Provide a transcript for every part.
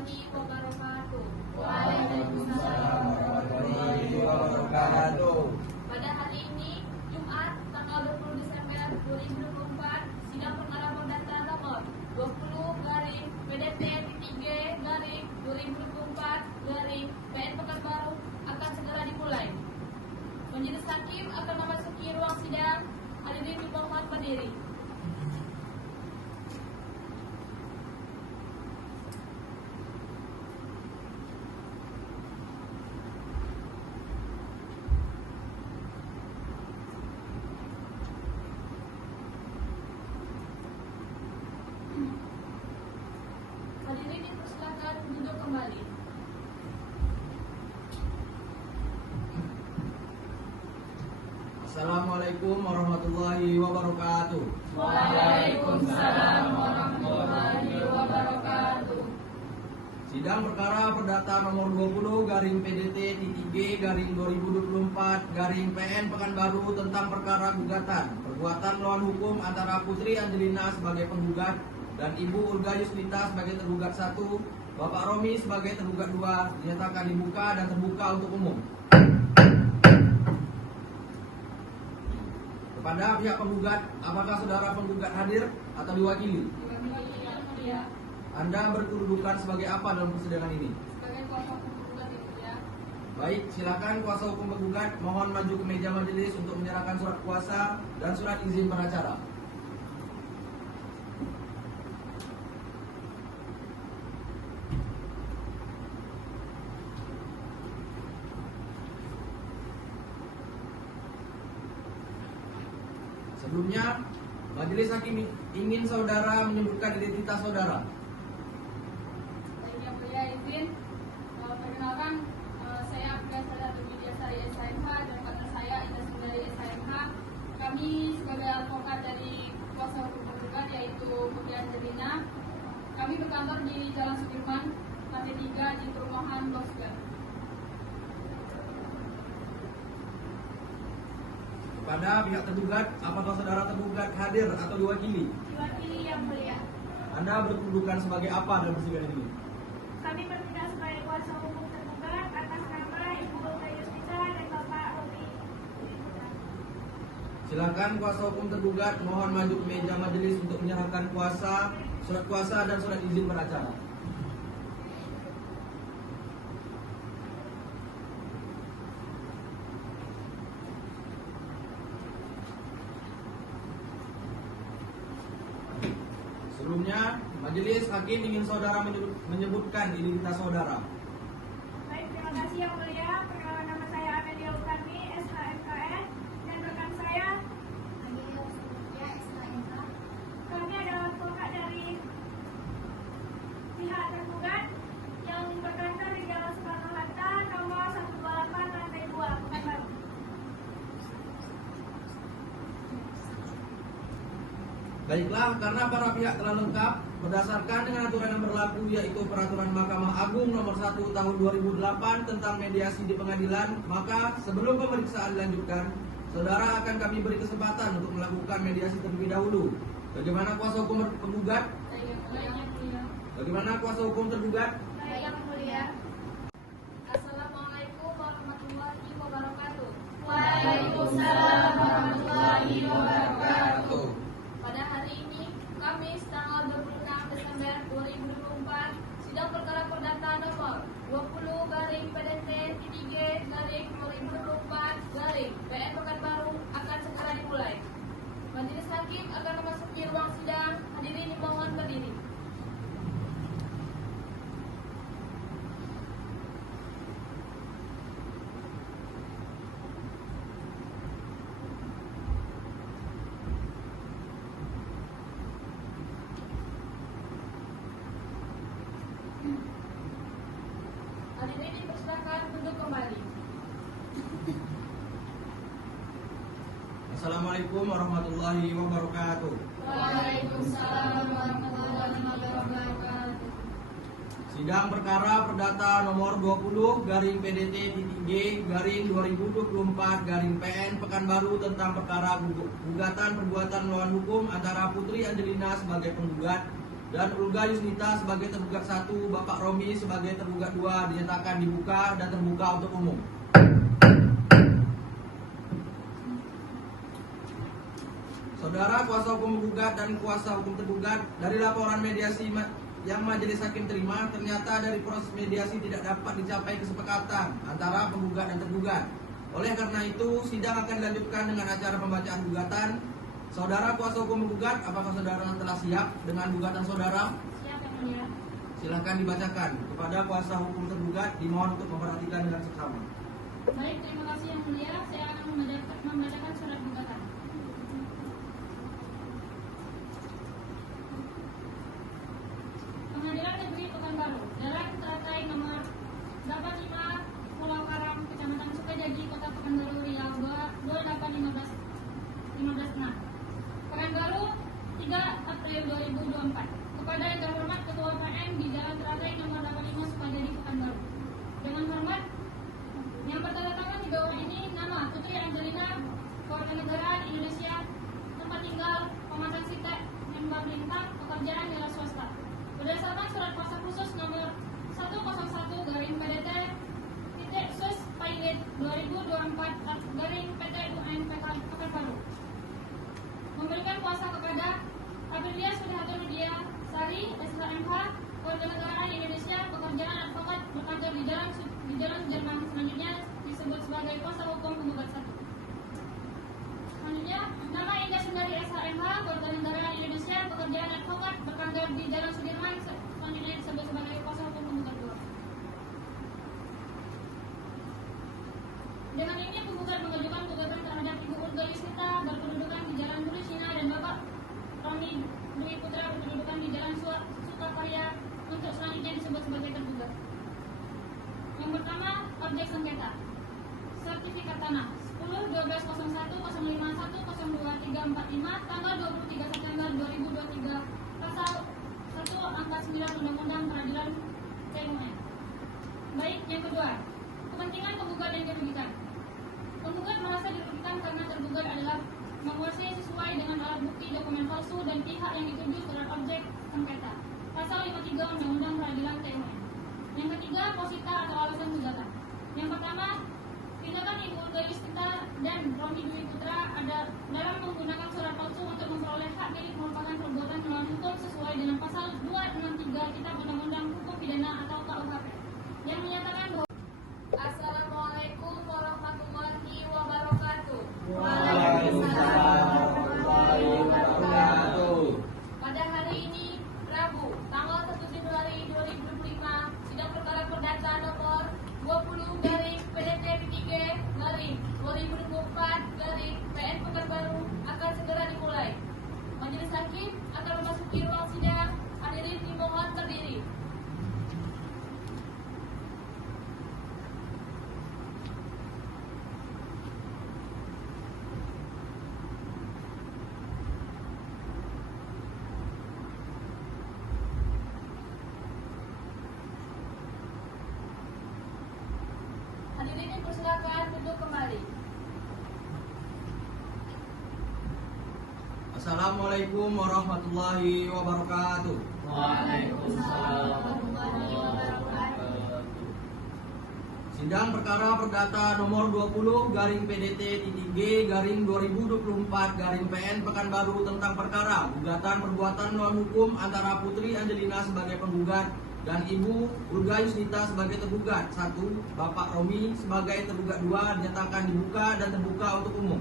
warahmatullahi wabarakatuh. Waalaikumsalam warahmatullahi wabarakatuh. Pada hari ini, Jumat, tanggal 20 Desember 2024, sidang perkara perdata nomor 20-PDT-G-2024-PN Pekanbaru akan segera dimulai. Majelis Hakim akan memasuki ruang sidang. Hadirin dimohon berdiri. Hadirin dipersilakan duduk kembali. Assalamualaikum warahmatullahi wabarakatuh. Waalaikumsalam warahmatullahi wabarakatuh. Sidang perkara perdata nomor 20-PDT-G-2024-PN Pekanbaru tentang perkara gugatan perbuatan melawan hukum antara Putri Angelina sebagai penggugat dan Ibu Olga Yusnita sebagai tergugat 1, Bapak Romi sebagai tergugat 2 dinyatakan dibuka dan terbuka untuk umum. Kepada pihak penggugat, apakah saudara penggugat hadir atau diwakili? Anda berkedudukan sebagai apa dalam persidangan ini? Sebagai kuasa hukum penggugat itu ya. Baik, silakan kuasa hukum penggugat mohon maju ke meja majelis untuk menyerahkan surat kuasa dan surat izin pengacara. Sebelumnya, majelis hakim ingin saudara menyebutkan identitas saudara. Baik, yang mulia izin perkenalkan, saya Afrika Sadatu Widyasari SHMH dan partner saya Ida Sundari SHMH. Kami sebagai advokat dari kuasa hukum penggugat yaitu Putri Angelina. Kami berkantor di Jalan Sudirman, lantai 3 di perumahan Bosgan. Kepada pihak tergugat, apakah saudara tergugat hadir atau diwakili? Diwakili yang mulia. Anda berkedudukan sebagai apa dalam persidangan ini? Kami bertindak sebagai kuasa hukum tergugat atas nama Ibu Olga Yusnita dan Bapak Romi. Silakan kuasa hukum tergugat mohon maju ke meja majelis untuk menyerahkan kuasa, surat kuasa dan surat izin pengacara. Sebelumnya, majelis hakim ingin saudara menyebutkan identitas saudara. Baik, terima kasih yang mulia. Perkenalkan nama saya Amelia Utami, SHMKN, dan rekan saya Amelia Usmania SHMH. kami adalah advokat dari pihak tergugat yang berkantor di Jalan Soekarno-Hatta nomor 128 lantai 2 Pekanbaru. Baiklah, karena para pihak telah lengkap berdasarkan dengan aturan yang berlaku yaitu Peraturan Mahkamah Agung Nomor 1 Tahun 2008 tentang mediasi di pengadilan, maka sebelum pemeriksaan dilanjutkan, saudara akan kami beri kesempatan untuk melakukan mediasi terlebih dahulu. Bagaimana kuasa hukum penggugat? Baik, yang mulia. Bagaimana kuasa hukum tergugat? Baik, yang mulia. Assalamualaikum warahmatullahi wabarakatuh. Waalaikumsalam warahmatullahi wabarakatuh. Pada hari ini, Kamis tanggal 26 Desember 2024, sidang perkara perdata nomor 20-PDT-G-2024-PN Pekanbaru akan segera dimulai. Majelis hakim akan memasuki ruang sidang. Hadirin dimohon berdiri. Hadirin dipersilakan duduk kembali. Assalamualaikum warahmatullahi wabarakatuh. Waalaikumsalam warahmatullahi wabarakatuh. Sidang perkara perdata nomor 20-PDT-G-2024-PN Pekanbaru tentang perkara gugatan perbuatan melawan hukum antara Putri Angelina sebagai penggugat dan Ulga Yusnita sebagai tergugat 1, Bapak Romi sebagai tergugat 2 dinyatakan dibuka dan terbuka untuk umum. Saudara kuasa hukum menggugat dan kuasa hukum tergugat, dari laporan mediasi yang majelis hakim terima, ternyata dari proses mediasi tidak dapat dicapai kesepakatan antara penggugat dan tergugat. Oleh karena itu, sidang akan dilanjutkan dengan acara pembacaan gugatan. Saudara kuasa hukum menggugat, apakah saudara telah siap dengan gugatan saudara? Siap yang mulia. Silahkan dibacakan. Kepada kuasa hukum tergugat, dimohon untuk memperhatikan dengan seksama. Baik, terima kasih yang mulia. Saya akan membacakan surat gugatan. Pengadilan Negeri Pekanbaru, Jalan Teratai nomor 85 Pulau Karang, Kecamatan Sukajadi, Kota Pekanbaru, Riau 28/15/6. Pekanbaru 3 April 2024. Kepada yang terhormat Ketua PN di Jalan Teratai nomor 85 Sukajadi, Pekanbaru. Dengan hormat, yang bertanda tangan di bawah ini nama Putri Angelina, kewarganegaraan Indonesia, tempat tinggal Pematang Sitek, Lembah Lintang, pekerjaan milik swasta. Berdasarkan surat kuasa khusus nomor 101/PDT sus pilot 2024/PT UN Pekanbaru, memberikan kuasa kepada Aprilia Sulihatur Dia Sari, SHMH, kewarganegaraan Indonesia, pekerjaan advokat, berkantor di Jalan Jerman, selanjutnya disebut sebagai kuasa hukum penggugat 1. Selanjutnya, nama Indah Sundari SHMH, kewarganegaraan Indonesia, pekerjaan advokat, berkantor di Jalan Sudirman, selanjutnya disebut sebagai kuasa hukum penggugat 2. Dengan ini penggugat mengajukan gugatan terhadap Ibu Ulga Yusnita berkedudukan di Jalan Duri Cina dan Bapak Romi Dwi Putra berkedudukan di Jalan Sukakarya untuk selanjutnya disebut sebagai tergugat. Yang pertama, objek sengketa. Sertifikat tanah 10/12/01/051/02/345 tanggal 23 September 2023 pasal 1 angka 9 Undang-Undang Peradilan TUN. Baik, yang kedua, kepentingan penggugat dan kerugikan. Penggugat merasa dirugikan karena tergugat adalah menguasai sesuai dengan alat bukti dokumen palsu dan pihak yang dituju terhadap objek sengketa. Pasal 53 Undang-Undang Peradilan TUN. Yang ketiga, posita atau alasan gugatan. Yang pertama, tindakan Ibu Ulga Yusnita dan Romi Dwi Putra ada dalam menggunakan surat palsu untuk memperoleh hak milik merupakan perbuatan melawan hukum sesuai dengan pasal 263 Kitab Undang-Undang Hukum Pidana atau KUHP yang menyatakan bahwa Assalamualaikum warahmatullahi wabarakatuh. Waalaikumsalam warahmatullahi wabarakatuh. Pada hari ini, Rabu, tanggal 1 Februari 2025, sidang perkara perdata nomor 20/PDT-3/2024/PN Pekanbaru akan segera dimulai. Majelis hakim akan memasuki ruang sidang. Hadirin dimohon berdiri. Hadirin dipersilakan duduk kembali. Assalamualaikum warahmatullahi wabarakatuh. Sidang perkara perdata nomor 20/PDT-G/2024/PN Pekanbaru tentang perkara gugatan perbuatan melawan hukum antara Putri Angelina sebagai penggugat dan Ibu Ulga Yusnita sebagai tergugat 1, Bapak Romi sebagai tergugat 2 dinyatakan dibuka dan terbuka untuk umum.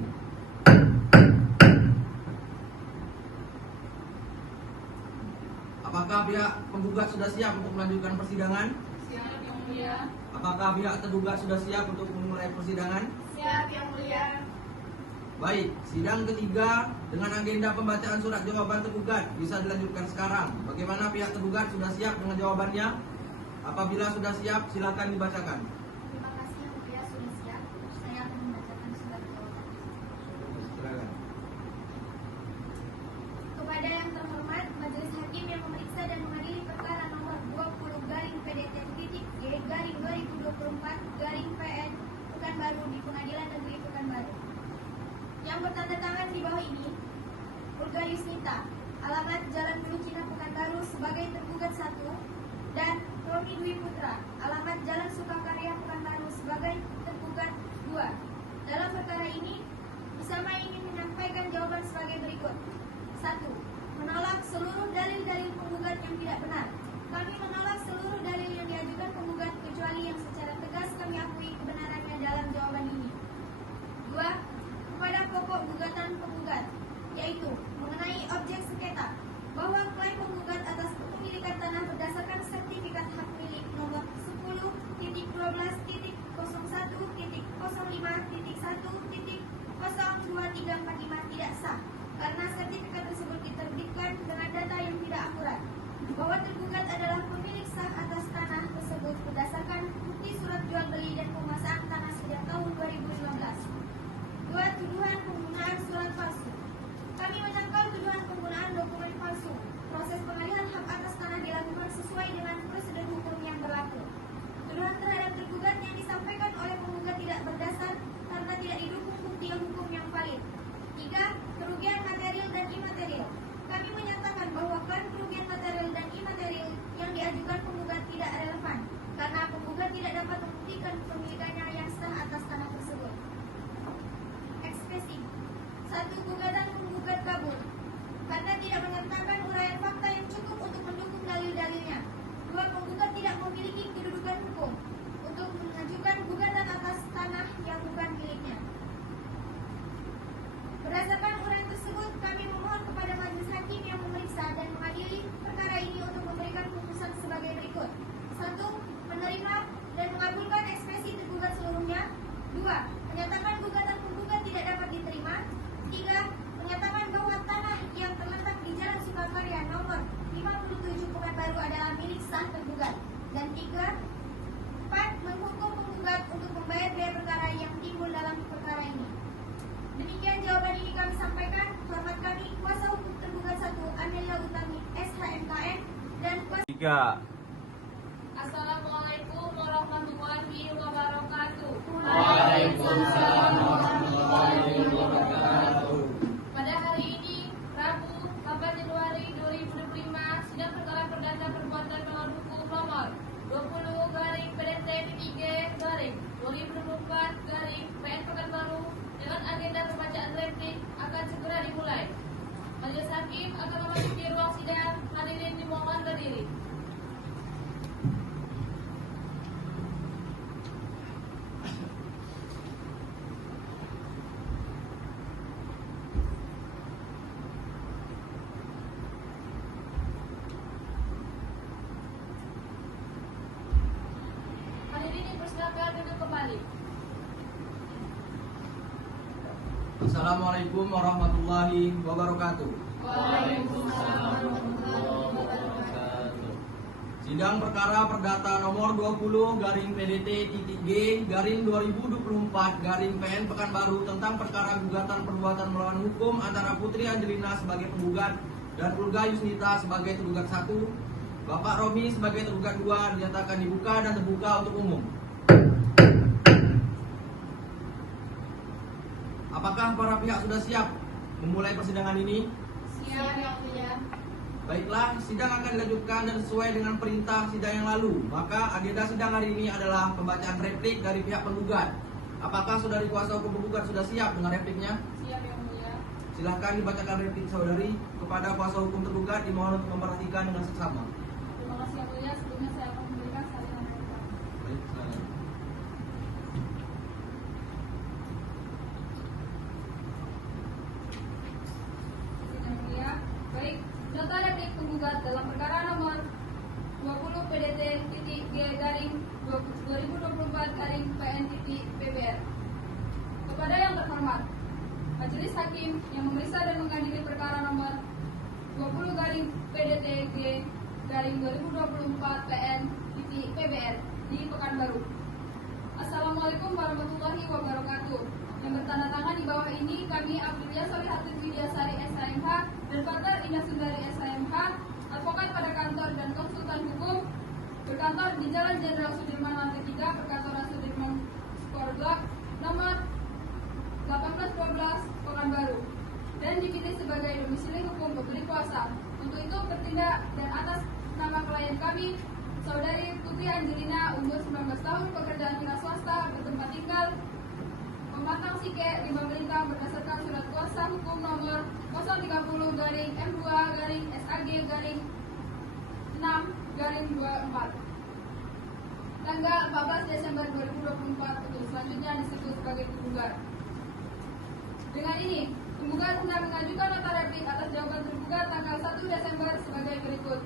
Apakah pihak penggugat sudah siap untuk melanjutkan persidangan? siap yang mulia. Apakah pihak tergugat sudah siap untuk memulai persidangan? Siap yang mulia. Baik, sidang ketiga dengan agenda pembacaan surat jawaban tergugat bisa dilanjutkan sekarang. Bagaimana pihak tergugat sudah siap dengan jawabannya? Apabila sudah siap, silakan dibacakan. Terima kasih yang mulia, sudah siap. Saya akan membacakan surat jawaban. Silakan. Kepada yang terhormat Majelis Hakim yang memeriksa dan mengadili perkara nomor 20/PDT-G/2024/PN Pekanbaru di Pengadilan Negeri Pekanbaru. Yang bertanda tangan di bawah ini, Ulga Yusnita alamat Jalan Bulu Cina Pekanbaru sebagai tergugat 1, dan Romi Dwi Putra, alamat Jalan Sukakarya Pekanbaru sebagai tergugat 2. Dalam perkara ini, bersama ingin menyampaikan jawaban sebagai berikut. 1. Menolak seluruh dalil-dalil penggugat yang tidak benar. Kami menolak seluruh dalil yang diajukan penggugat kecuali yang secara tegas kami akui kebenarannya dalam jawaban ini. 2. Kepada pokok gugatan penggugat, yaitu mengenai objek sengketa, bahwa klaim penggugat atas kepemilikan tanah berdasarkan sertifikat hak milik nomor 10.01.05.1.0235 tidak sah karena sertifikat tersebut diterbitkan dengan data yang tidak akurat, bahwa tergugat adalah pemilik sah atas tanah tersebut berdasarkan bukti surat jual beli dan penguasaan tanah sejak tahun 2015. 2. Tuduhan penggunaan surat palsu. Kami menyangkal tuduhan penggunaan dokumen palsu. Proses pengalihan hak atas tanah dilakukan sesuai dengan prosedur hukum yang berlaku. Tuduhan terhadap tergugat yang disampaikan oleh penggugat tidak berdasar karena tidak didukung bukti hukum yang valid. 3. Kerugian material dan imaterial. Kami menyatakan bahwa klaim kerugian material dan imaterial yang diajukan penggugat tidak relevan karena penggugat tidak dapat membuktikan kepemilikannya yang sah atas tanah tersebut. Ekspresi 1. Gugatan penggugat kabur karena tidak menyertakan uraian fakta yang cukup untuk mendukung dalil-dalilnya. 2. Penggugat tidak memiliki kedudukan hukum untuk mengajukan gugatan atas tanah yang bukan miliknya. Berdasarkan uraian tersebut, kami memohon kepada majelis hakim yang memeriksa dan mengadili perkara ini untuk memberikan putusan sebagai berikut. 1. Menerima dan mengabulkan ekspresi tergugat seluruhnya. 2. Menyatakan gugatan penggugat tidak dapat diterima. 3. Menyatakan bahwa tanah yang terletak di Jalan Sukakarya nomor 57 Pekanbaru adalah milik sah tergugat. Dan 3. 4. Menghukum penggugat untuk membayar biaya perkara yang timbul dalam perkara ini. Demikian jawaban ini kami sampaikan. Hormat kami, kuasa hukum tergugat 1 Amelia Utami SHMKN dan kuasa 3. Assalamualaikum warahmatullahi wabarakatuh. Waalaikumsalam warahmatullahi wabarakatuh. Pada hari ini, Rabu, 8 Januari 2025, sidang perkara perdata perbuatan melawan hukum nomor 20/PDT-G/2024 Pekanbaru dengan agenda pembacaan replik akan segera dimulai. Majelis hakim akan memasuki ruang sidang. Hadirin dimohon berdiri. Hadirin dipersilakan duduk kembali. Assalamualaikum warahmatullahi wabarakatuh. Sidang perkara perdata nomor 20/PDT-G/2024 PN Pekanbaru tentang perkara gugatan perbuatan melawan hukum antara Putri Angelina sebagai penggugat dan Ulga Yusnita sebagai tergugat 1, Bapak Romi sebagai tergugat 2 dinyatakan dibuka dan terbuka untuk umum. Apakah para pihak sudah siap memulai persidangan ini? Siap, Yang Mulia. Baiklah, sidang akan dilanjutkan dan sesuai dengan perintah sidang yang lalu. Maka agenda sidang hari ini adalah pembacaan replik dari pihak penggugat. Apakah saudari kuasa hukum penggugat sudah siap dengan repliknya? Siap, Yang Mulia. Silahkan dibacakan replik saudari. Kepada kuasa hukum tergugat dimohon untuk memperhatikan dengan seksama. Terima kasih, Yang Mulia. Sebelumnya saya akan memberikan salinan replik. Baik, silakan. Yang Mulia. Baik, nota replik penggugat dalam perkara nomor 20/PDT-G/2024-PN-PBR. Kepada yang terhormat, Majelis Hakim yang memeriksa dan mengadili perkara nomor 20/PDT-G/2024-PN-PBR di Pekanbaru. Assalamualaikum warahmatullahi wabarakatuh. Yang bertanda tangan di bawah ini kami Aprilia Solihatin Widyasari SHMH dan Fatar Indah Sundari SHMH, advokat pada kantor dan konsultan hukum berkantor di Jalan Jenderal Sudirman lantai 3, Perkantoran Sudirman Skor Block nomor 1812 Pekanbaru dan dipilih sebagai domisili hukum publik kuasa. Untuk itu bertindak dan atas nama klien kami, Saudari Putri Angelina, umur 19 tahun, pekerjaan wira swasta, bertempat tinggal Pematang Sike, Rimba Melintang, berdasarkan surat kuasa hukum nomor 030-M2-SAG-6-24 tanggal 14 Desember 2024 untuk selanjutnya disebut sebagai penggugat. Dengan ini, penggugat hendak mengajukan nota replik atas jawaban tergugat tanggal 1 Desember sebagai berikut.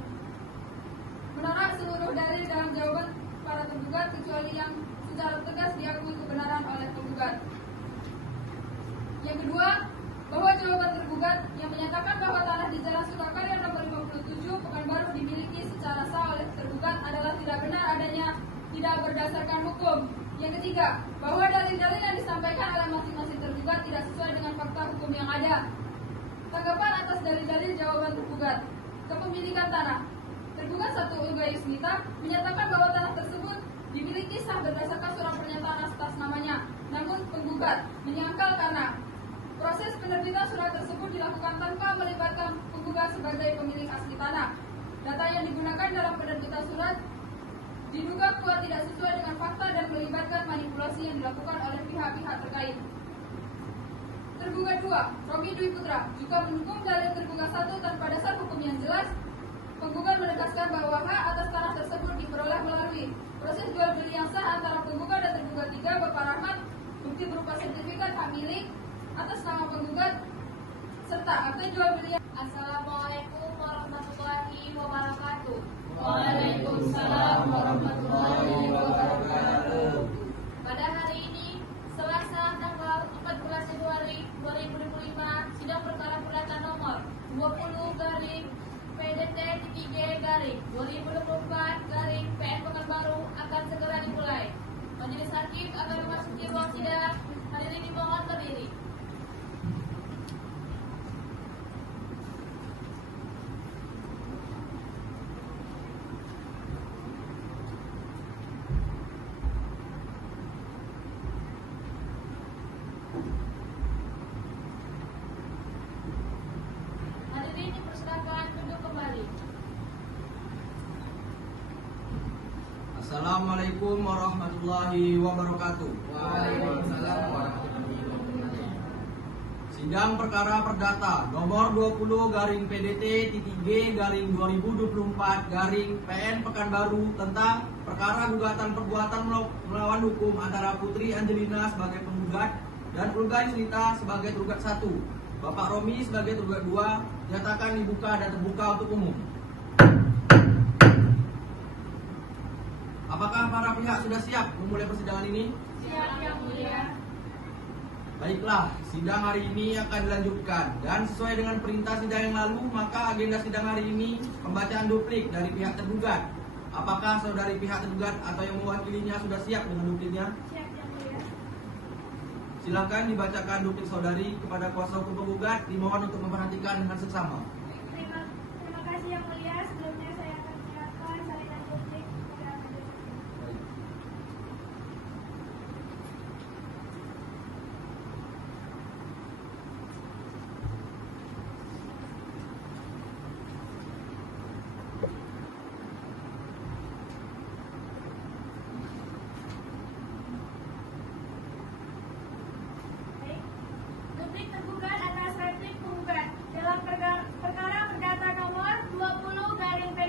Menolak seluruh dalil dalam jawaban para tergugat kecuali yang secara tegas diakui kebenaran oleh penggugat. Yang kedua, bahwa jawaban tergugat yang menyatakan bahwa tanah di Jalan Sutakarya nomor 57 Pekanbaru dimiliki secara sah oleh tergugat adalah tidak benar adanya, tidak berdasarkan hukum. Yang ketiga, bahwa dalil-dalil yang disampaikan oleh masing-masing tergugat tidak sesuai dengan fakta hukum yang ada. Tanggapan atas dalil-dalil jawaban tergugat. Kepemilikan tanah. Tergugat 1 Olga Yusnita menyatakan bahwa tanah tersebut dimiliki sah berdasarkan surat pernyataan atas namanya. Namun penggugat menyangkal karena proses penerbitan surat tersebut dilakukan tanpa melibatkan penggugat sebagai pemilik asli tanah. Data yang digunakan dalam penerbitan surat diduga kuat tidak sesuai dengan fakta dan melibatkan manipulasi yang dilakukan oleh pihak-pihak terkait. Tergugat 2, Romi Dwi Putra, juga mendukung dalil tergugat 1 tanpa dasar hukum yang jelas. Penggugat menegaskan bahwa hak atas tanah tersebut diperoleh melalui proses jual beli yang sah antara penggugat dan tergugat 3 Bapak Rahmat, bukti berupa sertifikat hak milik atas nama penggugat serta akta jual beli. Assalamualaikum warahmatullahi wabarakatuh. Waalaikumsalam warahmatullahi wabarakatuh. Pada hari ini, Selasa tanggal 14 Februari 2025, sidang perkara perdata nomor 20/PDT-3/2024 Pekanbaru akan segera dimulai. Majelis hakim akan memasuki ruang sidang. Hadirin dimohon berdiri. Hadirin dipersilakan duduk kembali. Assalamualaikum warahmatullahi wabarakatuh. Waalaikumsalam warahmatullahi wabarakatuh. Sidang perkara perdata nomor 20/PDT-3/2024 Pekanbaru tentang perkara gugatan perbuatan melawan hukum antara Putri Angelina sebagai penggugat dan Olga Yusnita sebagai tergugat 1, Bapak Romi sebagai tergugat 2, nyatakan dibuka dan terbuka untuk umum. Apakah para pihak sudah siap memulai persidangan ini? Siap yang mulia. Baiklah, sidang hari ini akan dilanjutkan dan sesuai dengan perintah sidang yang lalu, maka agenda sidang hari ini pembacaan duplik dari pihak tergugat. Apakah saudari pihak tergugat atau yang mewakilinya sudah siap dengan dupliknya? Siap yang mulia. Silakan dibacakan duplik saudari kepada kuasa hukum penggugat. Dimohon untuk memperhatikan dengan seksama. Terima kasih yang mulia. Sebelumnya saya akan menyerahkan salinan duplik kepada majelis hakim. Baik. Duplik tergugat atas replik penggugat dalam perkara perdata nomor 20/PDT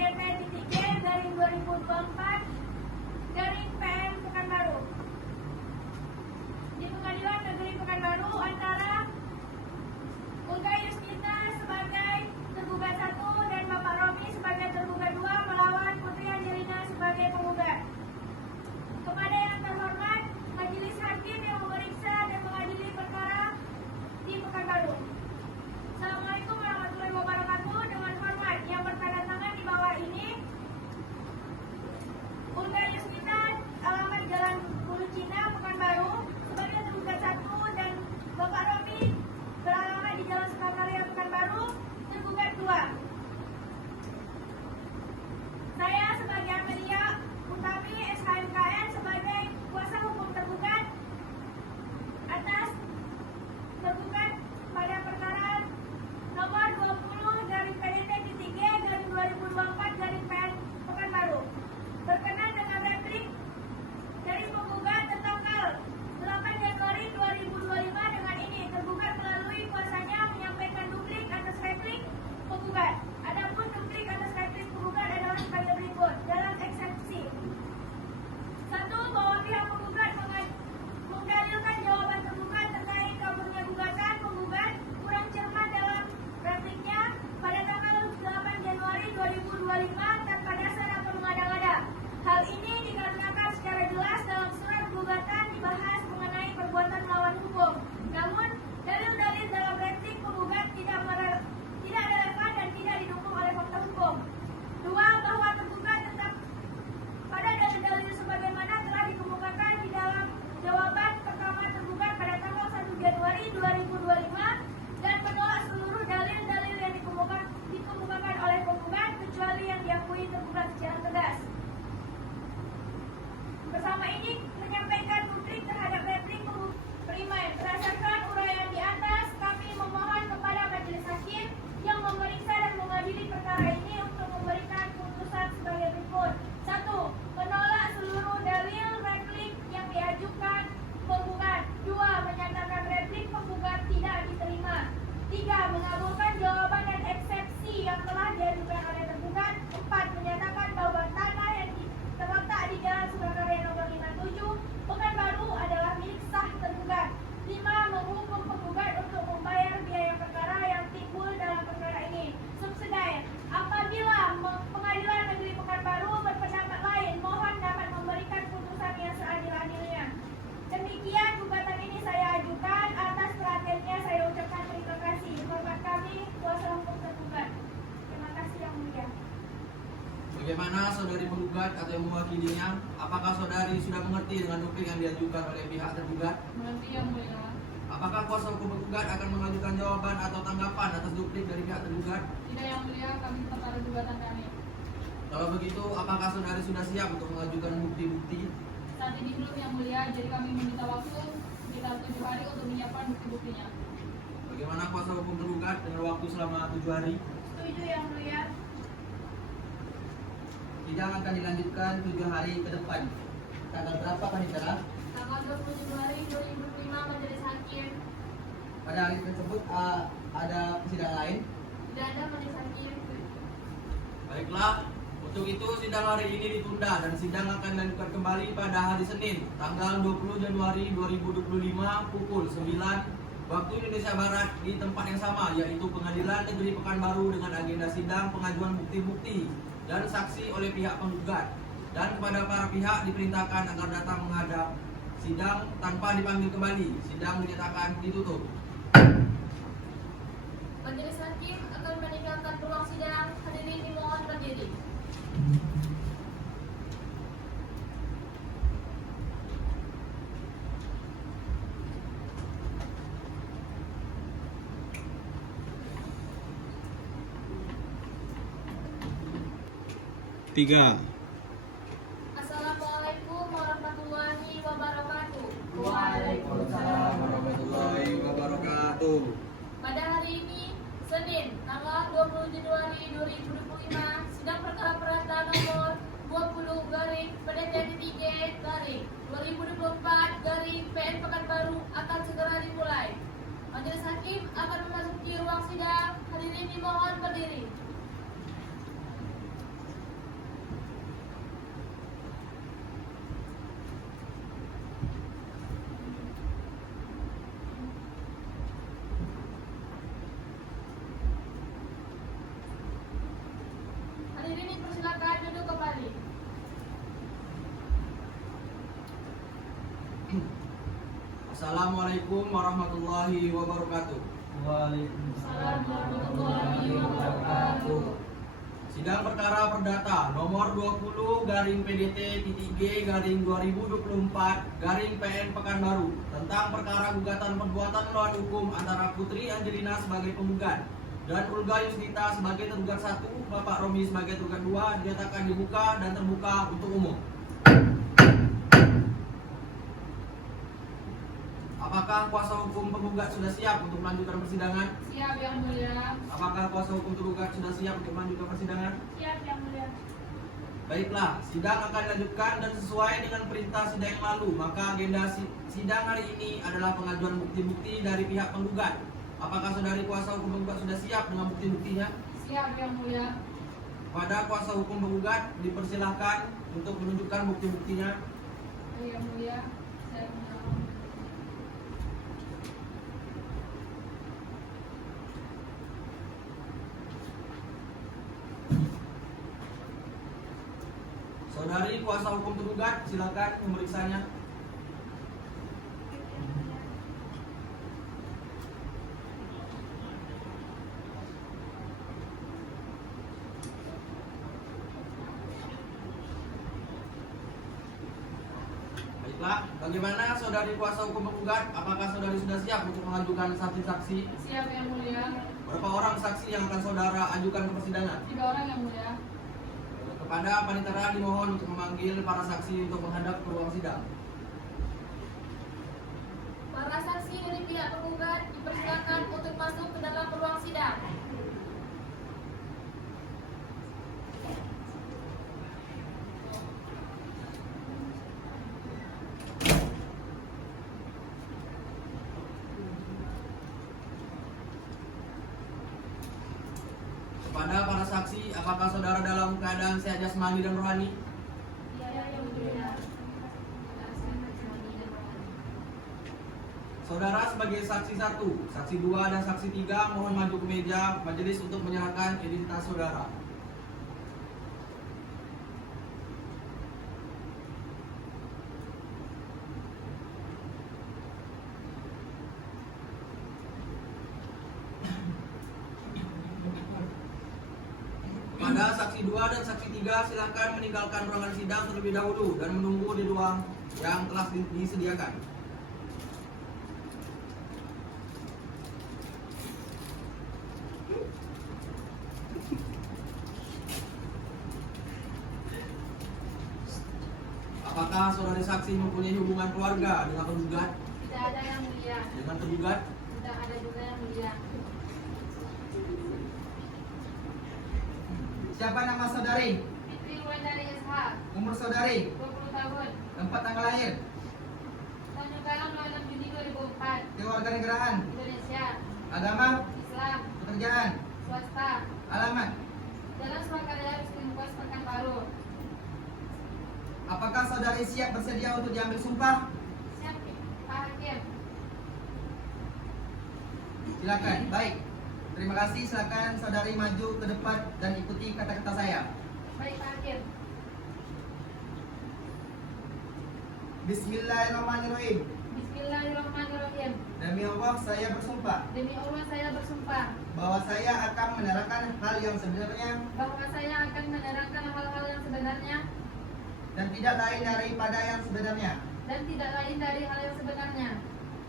Bagaimana saudari penggugat atau yang mewakilinya? Apakah saudari sudah mengerti dengan duplik yang diajukan oleh pihak tergugat? Mengerti yang mulia. Apakah kuasa hukum penggugat akan mengajukan jawaban atau tanggapan atas duplik dari pihak tergugat? Tidak yang mulia, kami tetap ada gugatan kami. Kalau begitu, apakah saudari sudah siap untuk mengajukan bukti-bukti? Saat ini belum yang mulia, jadi kami meminta waktu sekitar 7 hari untuk menyiapkan bukti-buktinya. Bagaimana kuasa hukum tergugat dengan waktu selama 7 hari? Setuju yang mulia. Sidang akan dilanjutkan 7 hari ke depan. Tanggal berapa Panitera? Tanggal 20 Januari 2025 Majelis Hakim. Pada hari tersebut ada persidangan lain. Tidak ada Majelis Hakim. Baiklah, untuk itu sidang hari ini ditunda dan sidang akan dilanjutkan kembali pada hari Senin, tanggal 20 Januari 2025 pukul 9 waktu Indonesia Barat di tempat yang sama, yaitu Pengadilan Negeri Pekanbaru dengan agenda sidang pengajuan bukti-bukti dan saksi oleh pihak penggugat. Dan kepada para pihak diperintahkan agar datang menghadap sidang tanpa dipanggil kembali. Sidang dinyatakan ditutup. Majelis Hakim akan meninggalkan ruang sidang. Hadirin dimohon berdiri. Tiga. Assalamualaikum warahmatullahi wabarakatuh. Waalaikumsalam warahmatullahi wabarakatuh. Pada hari ini, Senin, tanggal 20 Januari 2025, sidang perkara perdata nomor 20 garing PDT 3 garing 2024 garing PN Pekanbaru akan segera dimulai. Majelis Hakim akan memasuki ruang sidang. Hadirin dimohon berdiri. Hadirin dipersilakan duduk kembali. Assalamualaikum warahmatullahi wabarakatuh. Waalaikumsalam warahmatullahi wabarakatuh. Sidang perkara perdata nomor 20 garing PDT G garing 2024 garing PN Pekanbaru tentang perkara gugatan perbuatan melawan hukum antara Putri Angelina sebagai penggugat dan Ulga Yusnita sebagai tergugat 1, Bapak Romi sebagai tergugat 2 dinyatakan dibuka dan terbuka untuk umum. Apakah kuasa hukum penggugat sudah siap untuk melanjutkan persidangan? Siap yang mulia. Apakah kuasa hukum tergugat sudah siap untuk melanjutkan persidangan? Siap yang mulia. Baiklah, sidang akan dilanjutkan dan sesuai dengan perintah sidang yang lalu, maka agenda sidang hari ini adalah pengajuan bukti-bukti dari pihak penggugat. Apakah saudari kuasa hukum penggugat sudah siap dengan bukti-buktinya? Siap yang mulia. Pada kuasa hukum penggugat dipersilahkan untuk menunjukkan bukti-buktinya. Yang mulia, saya mohon. Saudari kuasa hukum tergugat, silakan memeriksanya. Baiklah, bagaimana saudari kuasa hukum penggugat? Apakah saudari sudah siap untuk mengajukan saksi-saksi? Siap yang mulia. Berapa orang saksi yang akan saudara ajukan ke persidangan? 3 orang yang mulia. Kepada panitera dimohon untuk memanggil para saksi untuk menghadap ke ruang sidang. Para saksi dari pihak penggugat dipersilakan untuk masuk ke dalam ruang sidang. Kepada para saksi, apakah saudara dalam keadaan sehat jasmani dan rohani? Iya yang mulia. Saudara sebagai saksi 1, saksi 2, dan saksi 3 mohon maju ke meja majelis untuk menyerahkan identitas saudara. Kepada saksi 2 dan saksi 3 silakan meninggalkan ruangan sidang terlebih dahulu dan menunggu di ruang yang telah disediakan. Apakah saudari saksi mempunyai hubungan keluarga dengan penggugat? Tidak ada yang mulia. Dengan tergugat? Tidak ada juga yang mulia. Siapa nama saudari? Fitri Wulandari SH, Umur saudari? 20 tahun. Tempat tanggal lahir? Penyebaran 26 Juni 2004. Kewarganegaraan? Indonesia. Agama? Islam. Pekerjaan? Swasta. Alamat? Jalan Surakarya, Wisnu Pekanbaru. Apakah saudari siap bersedia untuk diambil sumpah? Siap, Pak Hakim. Silakan. Baik. Terima kasih. Silakan saudari maju ke depan dan ikuti kata-kata saya. Baik, Pak Hakim. Bismillahirrahmanirrahim. Bismillahirrahmanirrahim. Demi Allah saya bersumpah Demi Allah saya bersumpah bahwa saya akan menerangkan hal yang sebenarnya bahwa saya akan menerangkan hal-hal yang sebenarnya dan tidak lain daripada yang sebenarnya. dan tidak lain dari hal yang sebenarnya.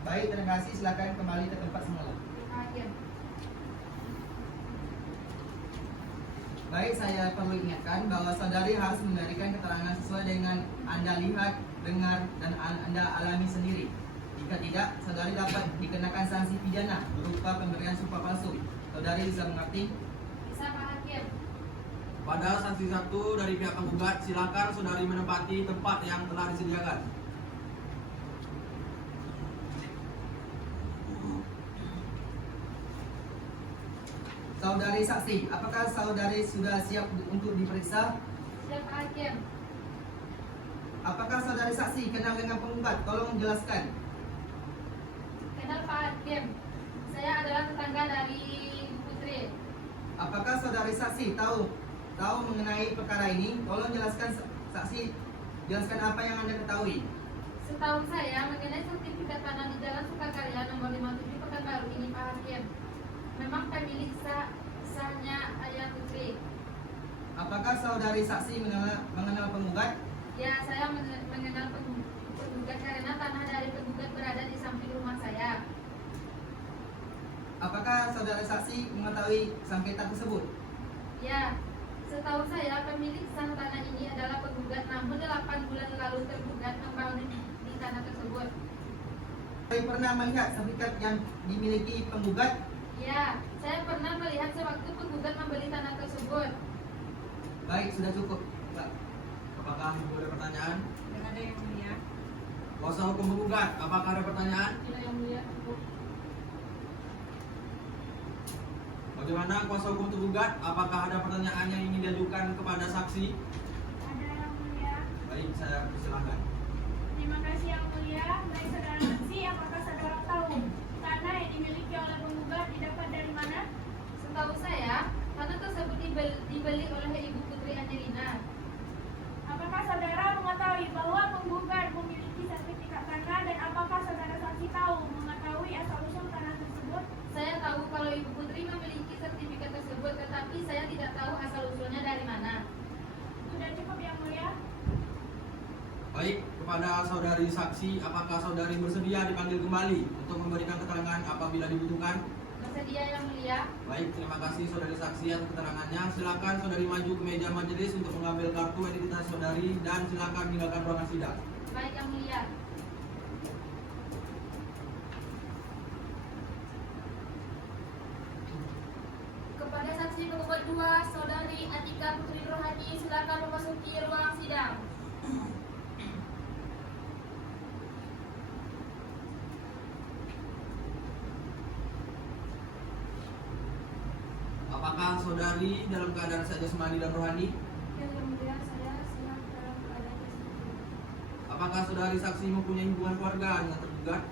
Baik, terima kasih. Silakan kembali ke tempat semula. Pak Hakim. Baik, saya perlu ingatkan bahwa saudari harus memberikan keterangan sesuai dengan Anda lihat, dengar, dan Anda alami sendiri. Jika tidak, saudari dapat dikenakan sanksi pidana berupa pemberian sumpah palsu. Saudari bisa mengerti? Bisa, Pak Hakim. Pada saksi 1 dari pihak penggugat, silakan saudari menempati tempat yang telah disediakan. Saudari saksi, apakah saudari sudah siap untuk diperiksa? Siap, Pak Hakim. Apakah saudari saksi kenal dengan penggugat? Tolong jelaskan. Kenal Pak Hakim. Saya adalah tetangga dari Ibu Putri. Apakah saudari saksi tahu mengenai perkara ini? Tolong jelaskan saksi, jelaskan apa yang Anda ketahui. Setahu saya mengenai sertifikat tanah di Jalan Sukakarya nomor 57 Pekanbaru ini, Pak Hakim, memang pemilik sahnya Ayah Putri. Apakah saudari saksi mengenal penggugat? Ya, saya mengenal penggugat karena tanah dari penggugat berada di samping rumah saya. Apakah saudari saksi mengetahui sengketa tersebut? Ya, setahu saya pemilik sah tanah ini adalah penggugat, namun 8 bulan lalu tergugat membangun di tanah tersebut. Saya pernah melihat sertifikat yang dimiliki penggugat. Ya, saya pernah melihat sewaktu penggugat membeli tanah tersebut. Baik, sudah cukup, Pak. Apakah ibu ada pertanyaan? Tidak ada yang mulia. Kuasa hukum penggugat, apakah ada pertanyaan? Tidak yang mulia. Bagaimana kuasa hukum tergugat? Apakah ada pertanyaan yang ingin diajukan kepada saksi? Ada yang mulia. Baik, saya persilahkan. Terima kasih yang mulia. Baik saudara saksi, apakah saudara tahu tanah yang dimiliki oleh penggugat didapat dari mana? Setahu saya, tanah tersebut dibeli oleh Ibu Putri Angelina. Apakah saudara mengetahui bahwa penggugat memiliki sertifikat tanah dan apakah saudara saksi tahu mengetahui asal usul tanah tersebut? Saya tahu kalau Ibu Putri memiliki sertifikat tersebut, tetapi saya tidak tahu asal usulnya dari mana. Sudah cukup yang mulia. Baik, kepada saudari saksi, apakah saudari bersedia dipanggil kembali untuk memberikan keterangan apabila dibutuhkan? Bersedia yang mulia. Baik, terima kasih saudari saksi atas keterangannya. Silakan saudari maju ke meja majelis untuk mengambil kartu identitas saudari dan silakan meninggalkan ruangan sidang. Baik yang mulia. Kepada saksi penggugat 2, saudari Atika Putri Rohani, silakan memasuki ruang sidang. Apakah saudari dalam keadaan sehat jasmani dan rohani? Yang mulia, saya senang dalam keadaan tersebut. Apakah saudari saksi mempunyai hubungan keluarga dengan tergugat?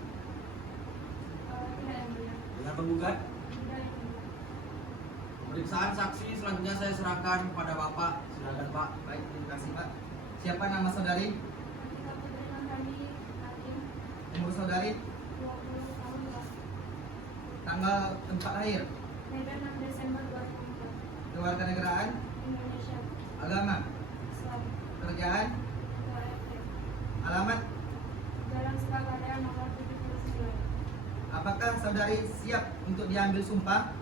Tidak yang mulia. Dengan penggugat? Tidak yang mulia. Pemeriksaan saksi selanjutnya saya serahkan kepada Bapak. Silakan Pak. Baik, terima kasih, Pak. Siapa nama saudari? Ketika penerima kami hakim Umur saudari? 20 tahun lalu. Tanggal tempat lahir? Medan 6 Desember 2004. Kewarganegaraan? Indonesia. saudari siap untuk diambil sumpah?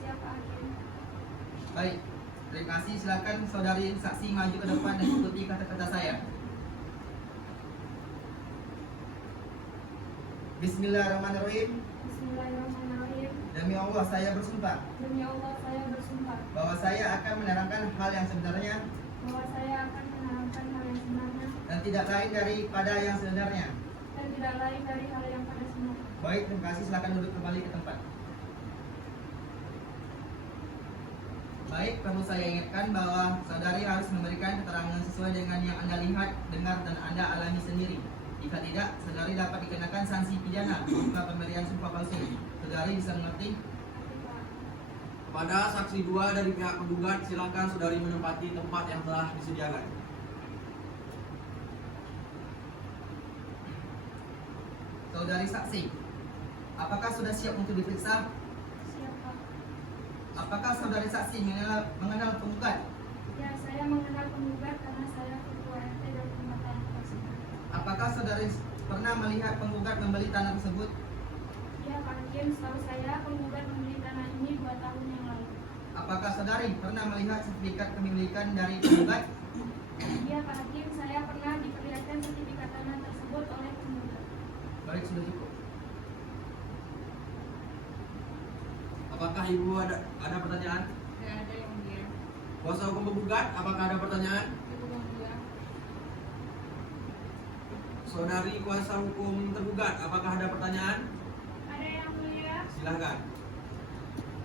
Siap Pak Hakim. Baik, terima kasih. Silakan saudari saksi maju ke depan dan ikuti kata-kata saya. Bismillahirrahmanirrahim. Bismillahirrahmanirrahim. Demi Allah saya bersumpah Demi Allah saya bersumpah bahwa saya akan menerangkan hal yang sebenarnya bahwa saya akan menerangkan hal yang sebenarnya dan tidak lain daripada yang sebenarnya. dan tidak lain dari hal yang pada sebenarnya. Baik, terima kasih. Silakan duduk kembali ke tempat. Baik, perlu saya ingatkan bahwa saudari harus memberikan keterangan sesuai dengan yang Anda lihat, dengar, dan Anda alami sendiri. Jika tidak, saudari dapat dikenakan sanksi pidana berupa pemberian sumpah palsu. Saudari bisa mengerti? Kepada saksi 2 dari pihak penggugat, silakan saudari menempati tempat yang telah disediakan. Saudari saksi, apakah sudah siap untuk diperiksa? Siap Pak. Apakah saudari saksi mengenal penggugat? Ya, saya mengenal penggugat karena saya ketua RT dan pembataan tersebut. Apakah saudari pernah melihat penggugat membeli tanah tersebut? Ya Pak Hakim, setahu saya penggugat membeli tanah ini 2 tahun yang lalu. Apakah saudari pernah melihat sertifikat kepemilikan dari penggugat? Ya Pak Hakim, saya pernah diperlihatkan sertifikat tanah tersebut oleh penggugat. Baik, sudah cukup. Apakah ibu ada pertanyaan? Tidak ada yang mulia. Kuasa hukum penggugat, apakah ada pertanyaan? Itu yang mulia. Saudari kuasa hukum tergugat, apakah ada pertanyaan? Ada yang mulia. Silakan.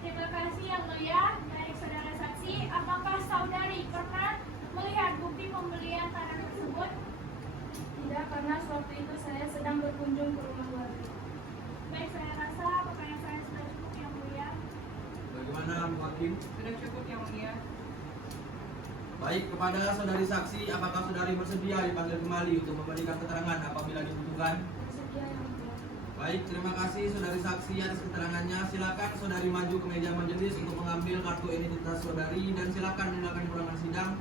Terima kasih yang mulia. Dari saudara saksi, apakah saudari pernah melihat bukti pembelian tanah tersebut? Tidak, karena sewaktu itu saya sedang berkunjung ke rumah warga. Baik, saya rasa pertanyaan saya sudah cukup yang mulia. Bagaimana Bu Hakim? Sudah cukup yang mulia. Baik, kepada saudari saksi, apakah saudari bersedia dipanggil kembali untuk memberikan keterangan apabila dibutuhkan? Bersedia yang mulia. Baik, terima kasih saudari saksi atas keterangannya. Silakan saudari maju ke meja majelis untuk mengambil kartu identitas saudari dan silakan meninggalkan ruangan sidang.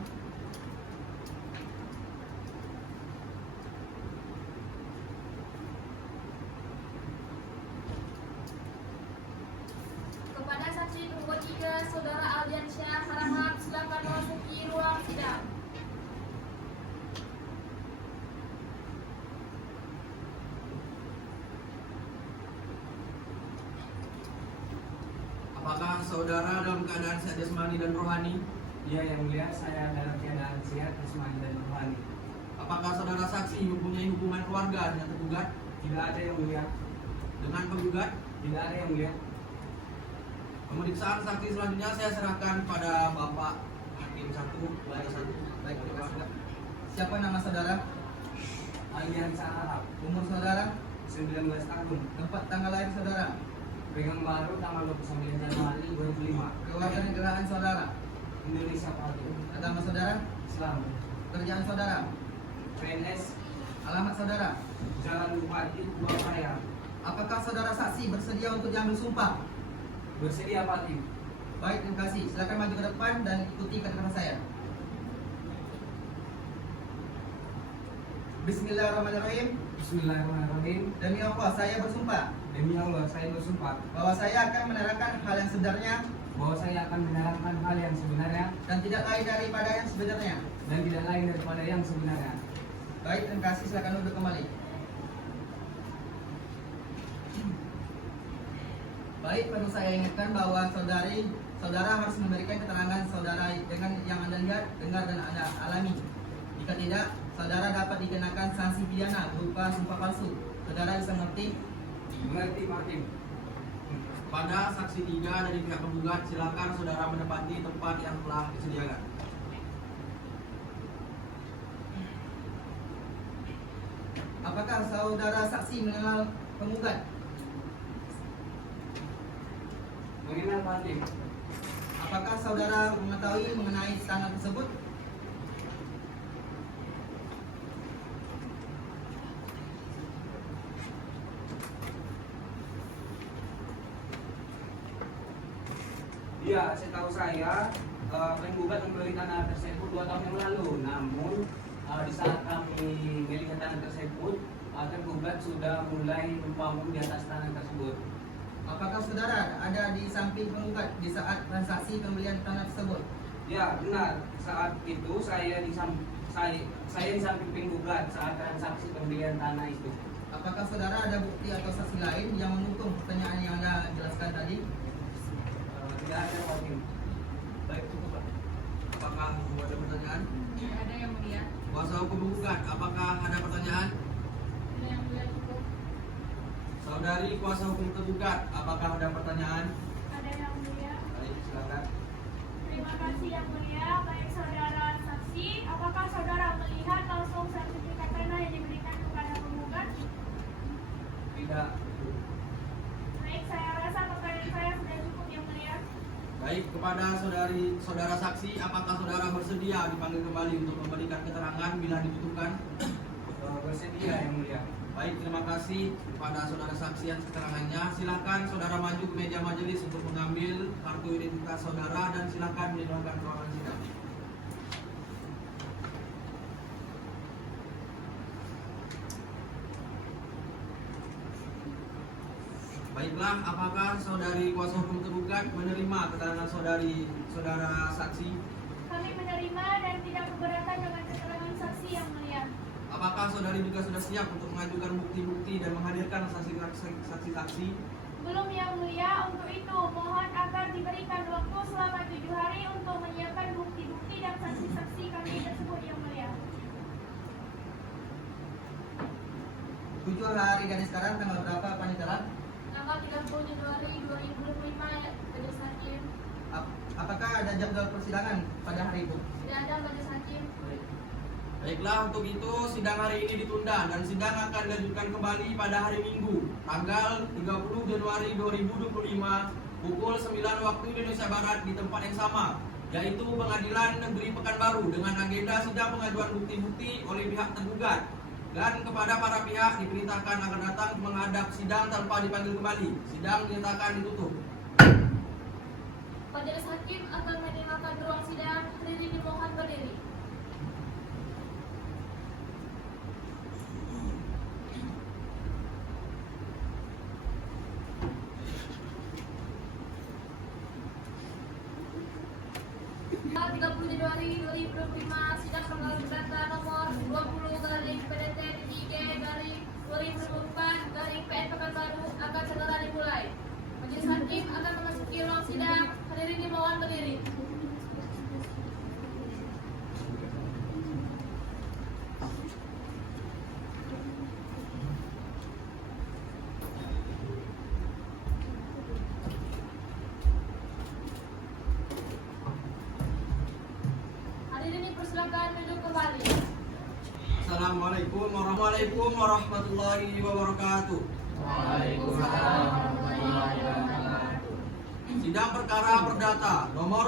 Kepada saksi penggugat 3, Saudara Aldiansyah Harahap, silakan memasuki ruang sidang. Apakah saudara dalam keadaan sehat jasmani dan rohani? Iya yang mulia, saya dalam keadaan sehat, jasmani dan rohani. Apakah saudara saksi mempunyai hubungan keluarga dengan tergugat? Tidak ada yang mulia, Dengan penggugat? tidak ada yang mulia. Pemeriksaan saksi selanjutnya saya serahkan pada Bapak Hakim 1, Layar 1. Baik, terima kasih. Siapa nama saudara? Aldiansyah Harahap, Umur saudara? 19 tahun. Tempat tanggal lahir saudara? Pegang baru tanggal 29 Januari 2005. Kewarganegaraan saudara? Indonesia Padu. Agama saudara? Islam. Kerjaan saudara? PNS. Alamat saudara? Jalan Bupati Purwakarta. Apakah saudara saksi bersedia untuk diambil sumpah? Bersedia Pak Hakim. Baik, terima kasih. Silakan maju ke depan dan ikuti kata-kata saya. Bismillahirrahmanirrahim. Bismillahirrahmanirrahim. Demi Allah, saya bersumpah Demi Allah, saya bersumpah bahwa saya akan menerangkan hal yang sebenarnya bahwa saya akan menerangkan hal yang sebenarnya dan tidak lain daripada yang sebenarnya. dan tidak lain daripada yang sebenarnya. Baik, terima kasih. Silakan duduk kembali. Baik, perlu saya ingatkan bahwa saudara harus memberikan keterangan saudara dengan yang Anda lihat, dengar, dan Anda alami. Jika tidak, saudara dapat dikenakan sanksi pidana berupa sumpah palsu. Saudara bisa mengerti? Mengerti Pak Hakim? Pada saksi 3 dari pihak penggugat, silakan saudara menempati tempat yang telah disediakan. Apakah saudara saksi mengenal penggugat? Mengenal Pak Hakim? Apakah saudara mengetahui mengenai tanah tersebut? Iya, setahu saya penggugat membeli tanah tersebut 2 tahun yang lalu. Namun di saat kami melihat tanah tersebut, tergugat sudah mulai membangun di atas tanah tersebut. Apakah saudara ada di samping penggugat di saat transaksi pembelian tanah tersebut? Ya, benar. Saat itu saya di samping penggugat saat transaksi pembelian tanah itu. Apakah saudara ada bukti atau saksi lain yang mendukung pertanyaan yang Anda jelaskan tadi? Tidak ada, Pak Hakim. Baik, cukup Pak. Apakah ada pertanyaan? Tidak ada yang mulia. Kuasa hukum penggugat, apakah ada pertanyaan? Tidak yang mulia, cukup. Saudari kuasa hukum tergugat, apakah ada pertanyaan? Ada yang mulia. Baik, silakan. Terima kasih yang mulia. Baik saudara saksi, apakah saudara melihat langsung sertifikat tanah yang diberikan kepada penggugat? Tidak. Baik, saya rasa pertanyaan saya sudah cukup yang mulia. Baik, kepada saudara saksi, apakah saudara bersedia dipanggil kembali untuk memberikan keterangan bila dibutuhkan? Bersedia yang mulia. Baik, terima kasih kepada saudara saksi yang keterangannya. Silakan saudara maju ke meja majelis untuk mengambil kartu identitas saudara dan silakan menjalankan ruangan sidang. Baiklah, apakah saudari kuasa hukum tergugat menerima keterangan saudara saksi? Kami menerima dan tidak keberatan dengan keterangan saksi yang mulia. Apakah saudari juga sudah siap untuk mengajukan bukti-bukti dan menghadirkan saksi-saksi? Belum yang mulia, untuk itu mohon agar diberikan waktu selama 7 hari untuk menyiapkan bukti-bukti dan saksi-saksi kami tersebut yang mulia. 7 hari dari sekarang tanggal berapa Panitera? Tanggal 30 Januari 2025 Majelis Hakim. Apakah ada jadwal persidangan pada hari itu? Tidak ada Majelis Hakim. Baiklah, untuk itu sidang hari ini ditunda dan sidang akan dilanjutkan kembali pada hari Minggu, tanggal 30 Januari 2025 pukul 9 waktu Indonesia Barat di tempat yang sama, yaitu Pengadilan Negeri Pekanbaru dengan agenda sidang pengajuan bukti-bukti oleh pihak tergugat. Dan kepada para pihak diperintahkan agar datang menghadap sidang tanpa dipanggil kembali. Sidang dinyatakan ditutup. Majelis Hakim akan meninggalkan ruang sidang. Hadirin dimohon berdiri. Tanggal 30 Januari 2025 sidang perkara perdata nomor 20/PDT-3/2024/PN Pekanbaru akan segera dimulai. Majelis Hakim akan memasuki ruang sidang. Hadirin dimohon berdiri. Hadirin dipersilakan duduk kembali. Assalamualaikum warahmatullahi wabarakatuh. Sidang perkara perdata nomor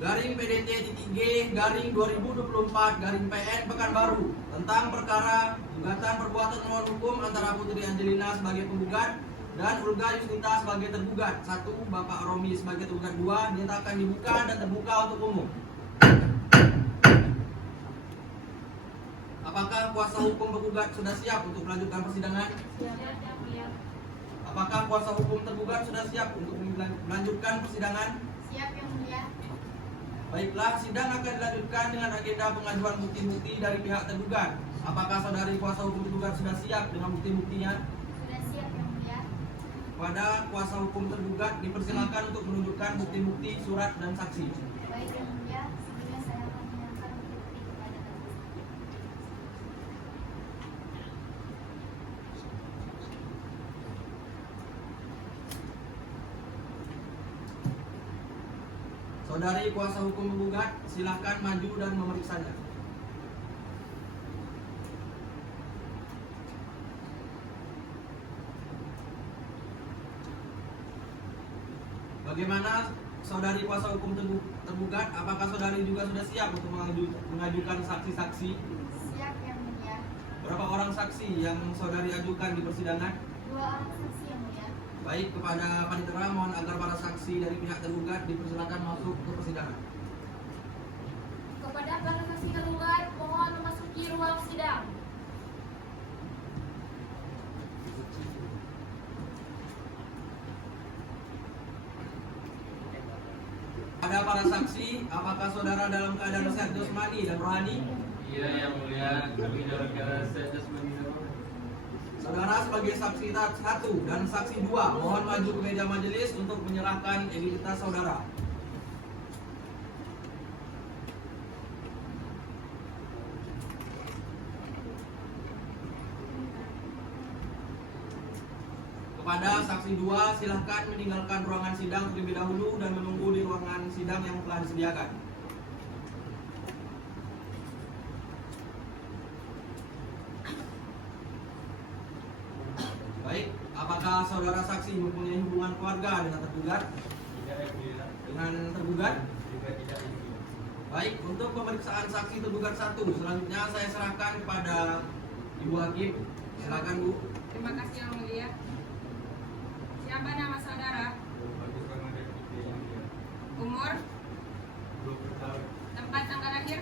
20/PDT-3/2024/PN Pekanbaru tentang perkara gugatan perbuatan melawan hukum antara Putri Angelina sebagai penggugat dan Olga Yusnita sebagai tergugat. 1. Bapak Romi sebagai tergugat. 2. Dinyatakan dibuka dan terbuka untuk umum. Apakah kuasa hukum penggugat sudah siap untuk melanjutkan persidangan? Siap yang mulia. Apakah kuasa hukum tergugat sudah siap untuk melanjutkan persidangan? Siap yang mulia. Baiklah, sidang akan dilanjutkan dengan agenda pengajuan bukti-bukti dari pihak tergugat. Apakah saudari kuasa hukum tergugat sudah siap dengan bukti-buktinya? Sudah siap yang mulia. Pada kuasa hukum tergugat dipersilakan untuk menunjukkan bukti-bukti, surat, dan saksi. Baik yang mulia, sebelumnya saya akan menyerahkan bukti kepada saksi. Saudari kuasa hukum penggugat, silakan maju dan memeriksanya. Bagaimana saudari kuasa hukum tergugat? Apakah saudari juga sudah siap untuk mengajukan saksi-saksi? Siap yang mulia. Berapa orang saksi yang saudari ajukan di persidangan? 2 orang saksi yang mulia. Baik, kepada panitera mohon agar para saksi dari pihak tergugat dipersilakan masuk ke persidangan. Kepada para saksi tergugat, mohon memasuki ruang sidang. Pada para saksi, apakah saudara dalam keadaan sehat jasmani dan rohani? Iya yang mulia, kami dalam keadaan sehat jasmani dan rohani. Saudara sebagai saksi tahap 1 dan saksi 2, mohon maju ke meja majelis untuk menyerahkan identitas saudara. Kepada saksi 2, silahkan meninggalkan ruangan sidang terlebih dahulu dan menunggu di ruangan sidang yang telah disediakan. Baik, apakah saudara saksi mempunyai hubungan keluarga dengan tergugat? Tidak yang mulia, Dengan tergugat? juga tidak yang mulia. Baik, untuk pemeriksaan saksi tergugat 1, selanjutnya saya serahkan kepada Ibu Hakim. Silakan Bu. Terima kasih yang mulia. Siapa nama saudara? Bagus Ramadan itu yang mulia. Umur? 20 tahun. Tempat tanggal lahir?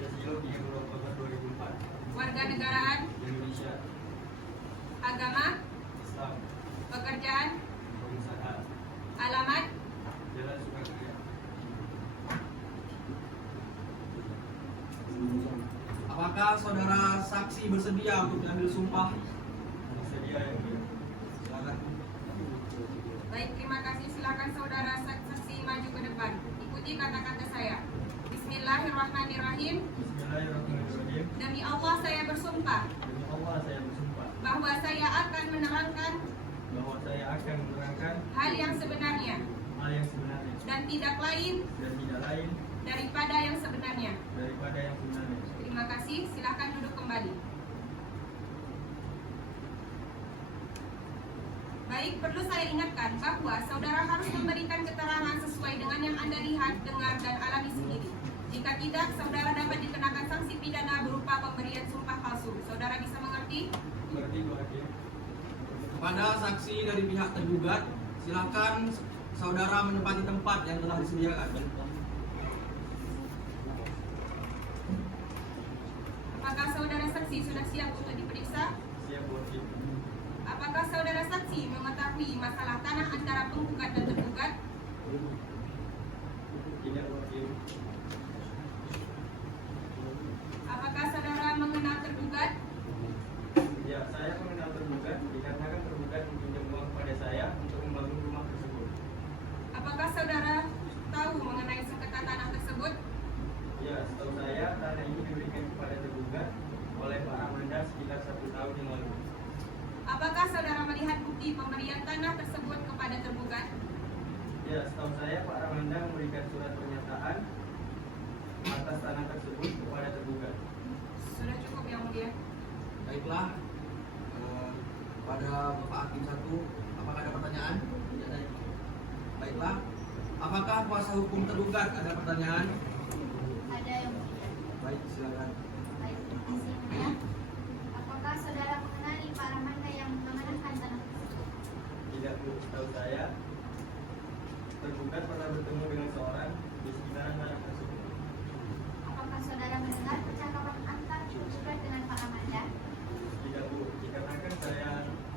Yasio 30 Oktober 2004. Warga negaraan? Indonesia, Agama? Islam, Pekerjaan? pengusaha, Alamat? Jalan Sukaraya. Apakah saudara saksi bersedia untuk diambil sumpah? Bersedia yang mulia. Silakan. Baik, terima kasih. Silakan saudara saksi maju ke depan. Ikuti kata-kata saya. Bismillahirrahmanirrahim. Bismillahirrahmanirrahim. Demi Allah saya bersumpah Demi Allah saya bersumpah bahwa saya akan menerangkan bahwa saya akan menerangkan hal yang sebenarnya hal yang sebenarnya dan tidak lain dan tidak lain daripada yang sebenarnya. daripada yang sebenarnya. Terima kasih. Silakan duduk kembali. Baik, perlu saya ingatkan bahwa saudara harus memberikan keterangan sesuai dengan yang Anda lihat, dengar, dan alami sendiri. Jika tidak, saudara dapat dikenakan sanksi pidana berupa pemberian sumpah palsu. Saudara bisa mengerti? Berarti Bu Hakim. Kepada saksi dari pihak tergugat, silakan saudara menempati tempat yang telah disediakan. Apakah saudara saksi sudah siap untuk diperiksa? Siap Bu Hakim. Apakah saudara saksi mengetahui masalah tanah antara penggugat dan tergugat? Tidak Bu Hakim. Apakah saudara mengenal tergugat? Ya, saya mengenal tergugat dikarenakan tergugat meminjam uang kepada saya untuk membangun rumah tersebut. Apakah saudara tahu mengenai sengketa tanah tersebut? Ya, setahu saya tanah ini diberikan kepada tergugat oleh Pak Amanda sekitar 1 tahun yang lalu. Apakah saudara melihat bukti pemberian tanah tersebut kepada tergugat? Ya, setahu saya Pak Amanda memberikan surat pernyataan atas tanah tersebut kepada tergugat. Sudah cukup yang mulia. Baiklah, pada Bapak Hakim 1, apakah ada pertanyaan? Tidak ada. Baiklah, apakah kuasa hukum tergugat ada pertanyaan? Ada yang mulia. Baik, silakan. Baik, terima kasih yang mulia. Apakah saudara mengenali Pak Ramanda yang mengenakan tanah tersebut? Tidak Bu, setahu saya tergugat pernah bertemu dengan seorang di sekitaran tanah tersebut. Apakah saudara mendengar percakapan antar tergugat dengan Pak Ramanda? Tidak Bu, dikarenakan saya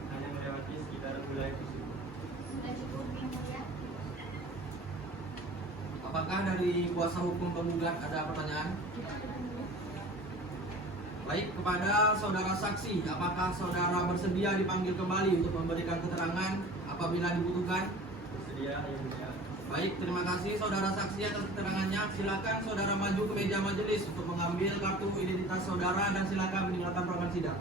hanya melewati sekitaran wilayah tersebut. Sudah cukup yang mulia. Apakah dari kuasa hukum penggugat ada pertanyaan? Baik, kepada saudara saksi, apakah saudara bersedia dipanggil kembali untuk memberikan keterangan apabila dibutuhkan? Bersedia yang mulia. Baik, terima kasih saudara saksi atas keterangannya. Silakan saudara maju ke meja majelis untuk mengambil kartu identitas saudara dan silakan meninggalkan ruangan sidang.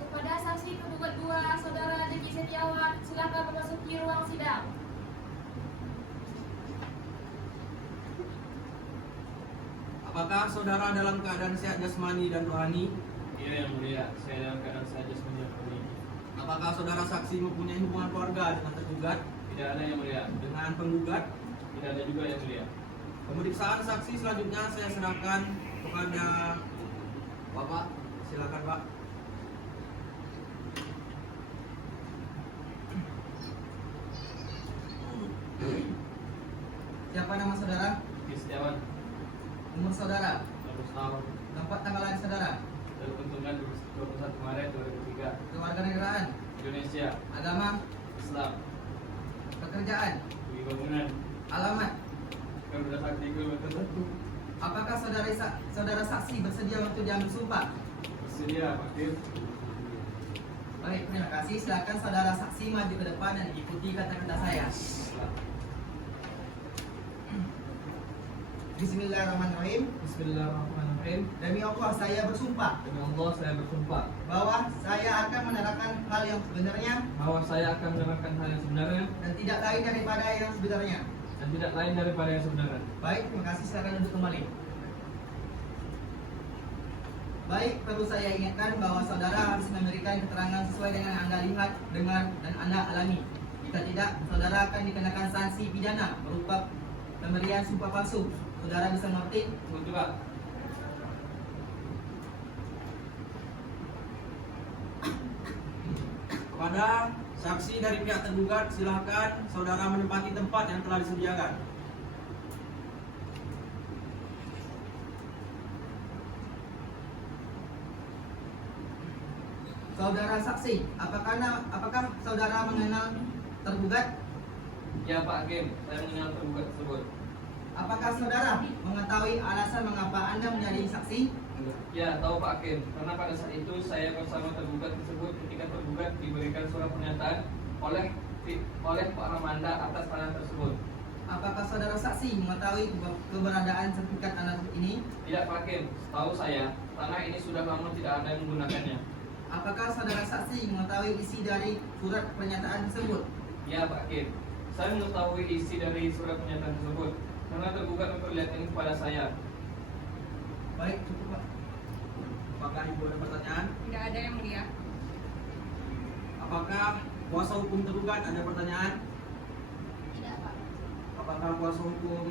Kepada saksi tergugat 2, saudara Devi Setiawan, silakan memasuki ruang sidang. Apakah saudara dalam keadaan sehat jasmani dan rohani? Iya yang mulia, saya dalam keadaan sehat jasmani dan rohani. Apakah saudara saksi mempunyai hubungan keluarga dengan tergugat? Tidak ada yang mulia. Dengan penggugat? Tidak ada juga yang mulia. Pemeriksaan saksi selanjutnya saya serahkan kepada Bapak. Silakan Pak. Siapa nama saudara? Devi Setiawan, Umur saudara? 20 tahun. Tempat tanggal lahir saudara? Terbentukan 21 Maret 2003. Indonesia. Agama, Islam. pekerjaan, Di bangunan. alamat. Garuda Sakti Kilometer 1. Apakah saudara saksi bersedia untuk diambil sumpah? Bersedia, Pak Hakim. Baik, terima kasih. Silakan saudara saksi maju ke depan dan ikuti kata-kata saya. Bismillahirrahmanirrahim. Bismillahirrahmanirrahim. Demi Allah saya bersumpah Demi Allah saya bersumpah bahwa saya akan menerangkan hal yang sebenarnya bahwa saya akan menerangkan hal yang sebenarnya dan tidak lain daripada yang sebenarnya. dan tidak lain daripada yang sebenarnya. Baik, terima kasih. Silakan duduk kembali. Baik, perlu saya ingatkan bahwa saudara harus memberikan keterangan sesuai dengan yang Anda lihat, dengar, dan Anda alami. Jika tidak, saudara akan dikenakan sanksi pidana berupa pemberian sumpah palsu. Saudara bisa mengerti? Betul juga. Kepada saksi dari pihak tergugat, silakan saudara menempati tempat yang telah disediakan. Saudara saksi, apakah saudara mengenal tergugat? Ya Pak Hakim, saya mengenal tergugat tersebut. Apakah saudara mengetahui alasan mengapa Anda menjadi saksi? Ya, tahu Pak Hakim, karena pada saat itu saya bersama tergugat tersebut ketika tergugat diberikan surat pernyataan oleh Pak Ramanda atas tanah tersebut. Apakah saudara saksi mengetahui keberadaan sertifikat tanah ini? Tidak Pak Hakim, setahu saya tanah ini sudah lama tidak ada yang menggunakannya. Apakah saudara saksi mengetahui isi dari surat pernyataan tersebut? Ya Pak Hakim, saya mengetahui isi dari surat pernyataan tersebut karena tergugat memperlihatkan kepada saya. Baik, cukup Pak. Apakah Ibu ada pertanyaan? Tidak ada yang mulia. Apakah kuasa hukum tergugat ada pertanyaan? Tidak, Pak. Apakah kuasa hukum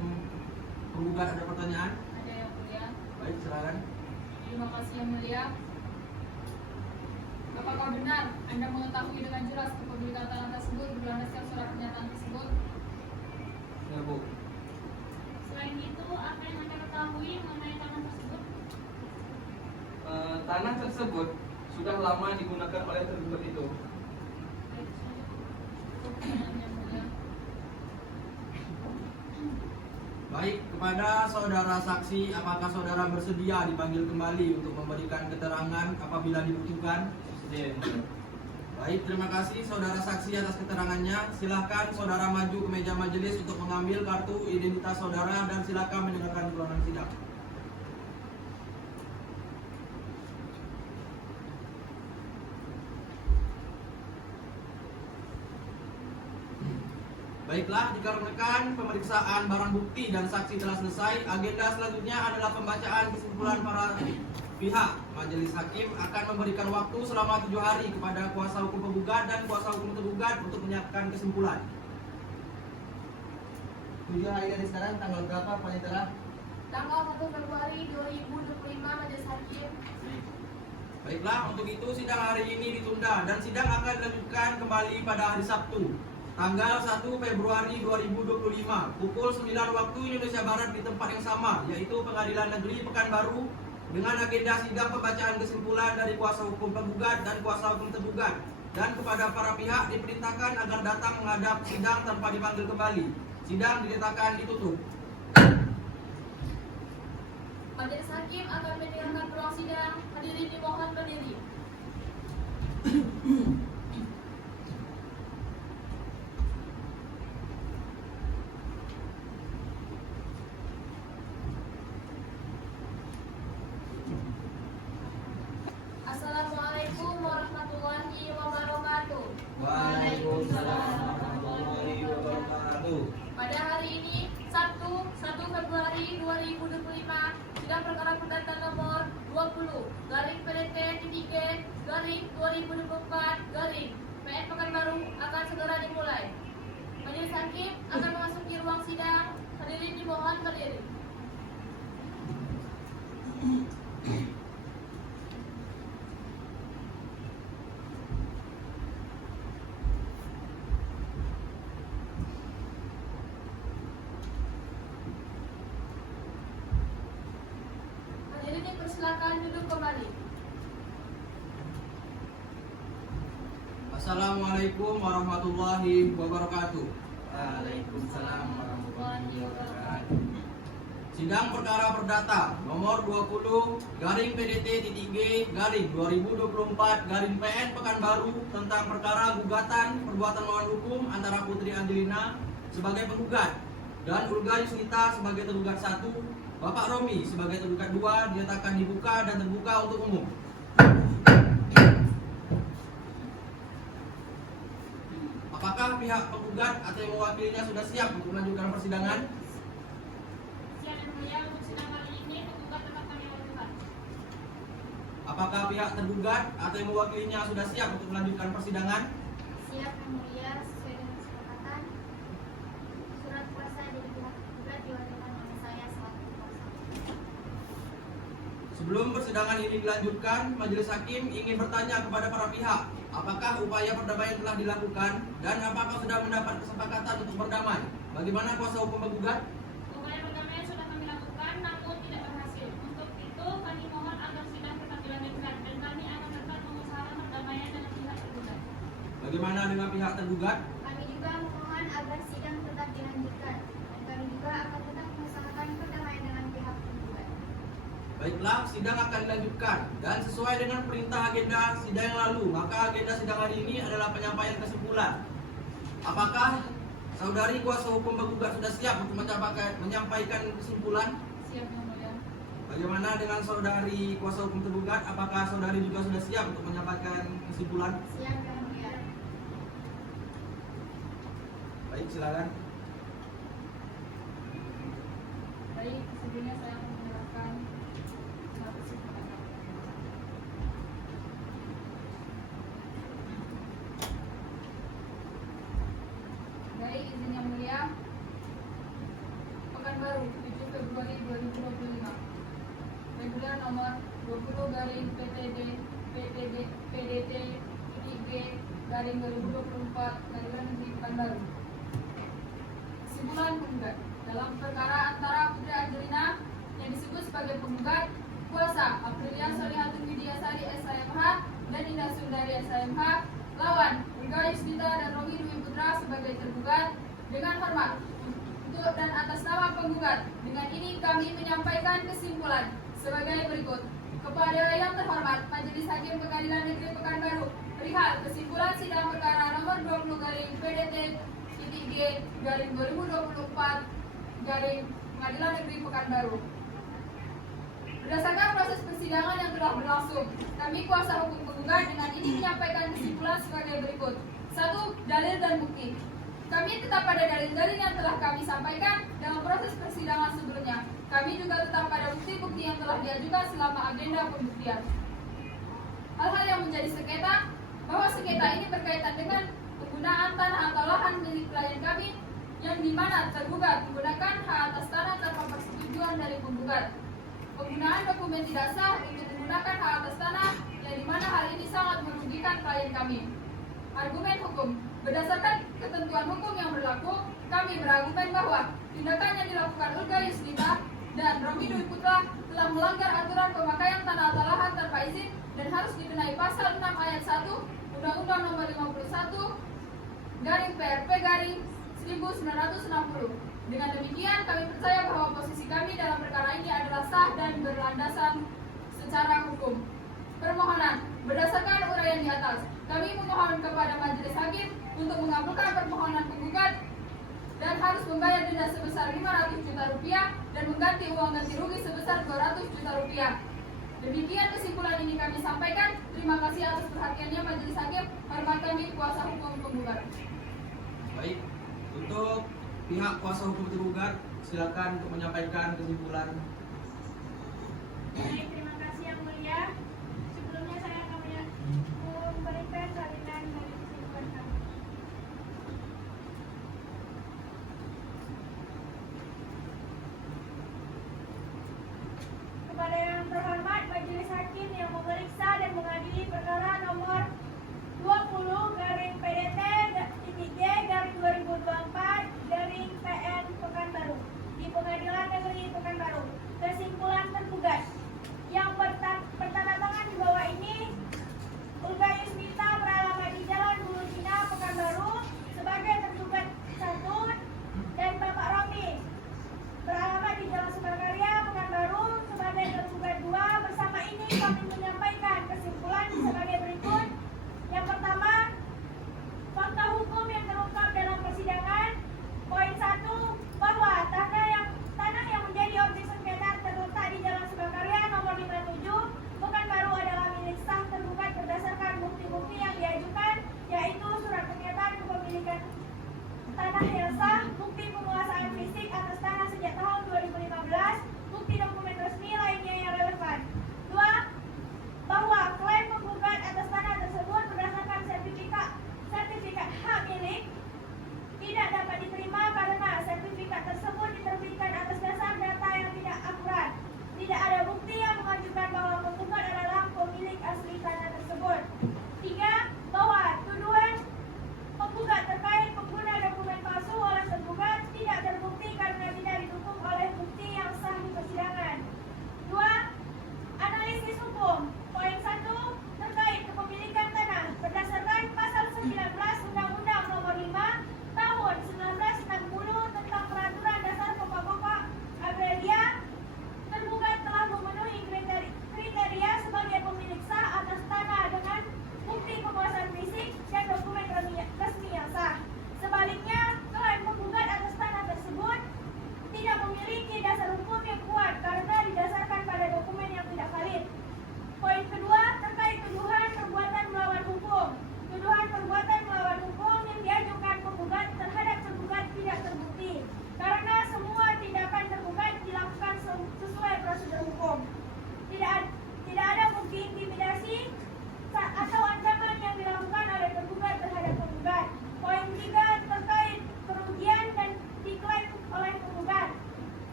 tergugat ada pertanyaan? Ada yang mulia. Baik, silakan. Terima kasih yang mulia. Apakah benar Anda mengetahui dengan jelas kepemilikan tanah tersebut berlandaskan surat pernyataan tersebut? Ya Bu. Selain itu, apa yang Anda ketahui mengenai tanah tersebut? Tanah tersebut sudah lama digunakan oleh tergugat itu. Yang mulia. Baik, kepada saudara saksi, apakah saudara bersedia dipanggil kembali untuk memberikan keterangan apabila dibutuhkan? Baik, terima kasih saudara saksi atas keterangannya. Silahkan saudara maju ke meja majelis untuk mengambil kartu identitas saudara dan silakan mendengarkan ulangan sidang. Baiklah, jika rekan pemeriksaan barang bukti dan saksi telah selesai, agenda selanjutnya adalah pembacaan kesimpulan para pihak. Majelis hakim akan memberikan waktu selama 7 hari kepada kuasa hukum penggugat dan kuasa hukum tergugat untuk menyiapkan kesimpulan. 7 hari dari sekarang, tanggal berapa paling telat? Tanggal 1 Februari 2025 Majelis Hakim. Baiklah, untuk itu sidang hari ini ditunda dan sidang akan dilanjutkan kembali pada hari Sabtu, tanggal 1 Februari 2025 pukul 9 waktu Indonesia Barat di tempat yang sama, yaitu Pengadilan Negeri Pekanbaru, dengan agenda sidang pembacaan kesimpulan dari kuasa hukum penggugat dan kuasa hukum tergugat, dan kepada para pihak diperintahkan agar datang menghadap sidang tanpa dipanggil kembali. Sidang dinyatakan ditutup. Majelis Hakim akan mendengarkan peluang sidang. Hadirin dimohon berdiri. Assalamualaikum warahmatullahi wabarakatuh. Waalaikumsalam warahmatullahi wabarakatuh. Pada hari ini, Sabtu 1 Februari 2025, sidang perkara perdata nomor 20 PDT 2024 PN Pekanbaru akan segera dimulai. Majelis Hakim akan memasuki ruang sidang. Hadirin dimohon berdiri. Hadirin dipersilakan duduk kembali. Assalamualaikum warahmatullahi wabarakatuh. Waalaikumsalam warahmatullahi wabarakatuh. Sidang perkara perdata nomor 20 garing PDT-G garing 2024 garing PN Pekanbaru tentang perkara gugatan perbuatan melawan hukum antara Putri Angelina sebagai penggugat dan Ulga Yusnita sebagai tergugat 1, Bapak Romi sebagai tergugat 2 dinyatakan dibuka dan terbuka untuk umum. Apakah pihak penggugat atau yang mewakilinya sudah siap untuk melanjutkan persidangan? Siap yang mulia, untuk sidang kali ini penggugat tetap kami ajukan. Apakah pihak tergugat atau yang mewakilinya sudah siap untuk melanjutkan persidangan? Siap yang mulia, sesuai dengan kesepakatan. Surat kuasa dari pihak tergugat diwakilkan oleh saya selaku kuasa. Sebelum persidangan ini dilanjutkan, majelis hakim ingin bertanya kepada para pihak, apakah upaya perdamaian telah dilakukan dan apakah sudah mendapat kesepakatan untuk berdamai? Bagaimana kuasa hukum penggugat? Upaya perdamaian sudah kami lakukan, namun tidak berhasil. Untuk itu, kami mohon agar sidang tetap dilanjutkan dan kami akan tetap mengusahakan perdamaian dengan pihak tergugat. Bagaimana dengan pihak tergugat? Kami juga memohon agar sidang tetap dilanjutkan dan kami juga akan tetap mengusahakan perdamaian dengan pihak tergugat. Baiklah, sidang akan dilanjutkan dan sesuai dengan perintah agenda sidang yang lalu, maka agenda sidang hari ini adalah penyampaian kesimpulan. Apakah saudari kuasa hukum penggugat sudah siap untuk menyampaikan kesimpulan? Siap yang mulia. Bagaimana dengan saudari kuasa hukum tergugat? Apakah saudari juga sudah siap untuk menyampaikan kesimpulan? Siap yang mulia. Baik, silakan. Baik, sebelumnya saya akan menyerahkan satu kesimpulan. Baik, izin yang mulia. Pekanbaru, 7 Februari 2025. Regular nomor 20 garing PDT IG garing 2024 Pengadilan Negeri Pekanbaru. Kesimpulan penggugat dalam perkara antara Putri Angelina yang disebut sebagai penggugat kuasa Aprilia Solihatun Widiasari SIMH dan Indah Sundari SIMH lawan Ulga Yusnita dan Romi Dwi Putra sebagai tergugat dengan hormat untuk dan atas nama penggugat. Dengan ini kami menyampaikan kesimpulan sebagai berikut. Kepada yang terhormat Majelis Hakim Pengadilan Negeri Pekanbaru, perihal kesimpulan sidang perkara nomor 20 garing PDT-G garing 2024 garing Pengadilan Negeri Pekanbaru. Berdasarkan proses persidangan yang telah berlangsung, kami kuasa hukum penggugat dengan ini menyampaikan kesimpulan sebagai berikut. 1. Dalil dan bukti. Kami tetap pada dalil-dalil yang telah kami sampaikan dalam proses persidangan sebelumnya. Kami juga tetap pada bukti-bukti yang telah diajukan selama agenda pembuktian. Hal-hal yang menjadi sengketa, bahwa sengketa ini berkaitan dengan penggunaan tanah atau lahan milik klien kami yang dimana tergugat menggunakan hak atas tanah tanpa persetujuan dari penggugat. Penggunaan dokumen tidak sah untuk menggunakan hak atas tanah yang dimana hal ini sangat merugikan klien kami. Argumen hukum. Berdasarkan ketentuan hukum yang berlaku, kami berargumen bahwa tindakan yang dilakukan Ulga Yusnita dan Romi Dwi Putra telah melanggar aturan pemakaian tanah atau lahan tanpa izin dan harus dikenai pasal 6 ayat 1 Undang-Undang Nomor 51 garing PRP garing 1960. Dengan demikian, kami percaya bahwa posisi kami dalam perkara ini adalah sah dan berlandasan secara hukum. Permohonan. Berdasarkan uraian di atas, kami memohon kepada majelis hakim untuk mengabulkan permohonan penggugat dan harus membayar denda sebesar 500 juta rupiah dan mengganti uang ganti rugi sebesar 200 juta rupiah. Demikian kesimpulan ini kami sampaikan. Terima kasih atas perhatiannya majelis hakim. Hormat kami kuasa hukum penggugat. Baik, untuk pihak kuasa hukum tergugat, silakan untuk menyampaikan kesimpulan. Baik, terima kasih yang mulia. Sebelumnya saya akan memberikan salinan dari kesimpulan kami. Kepada yang terhormat Majelis Hakim yang memeriksa dan mengadili perkara nomor 20 garing PDT-G garing 2024 garing PN Pekanbaru di Pengadilan Negeri Pekanbaru. Kesimpulan tergugat.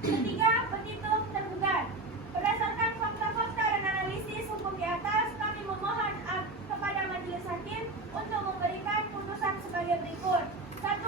Ketiga, petitum tergugat. Berdasarkan fakta-fakta dan analisis hukum di atas, kami memohon kepada Majelis Hakim untuk memberikan putusan sebagai berikut. 1.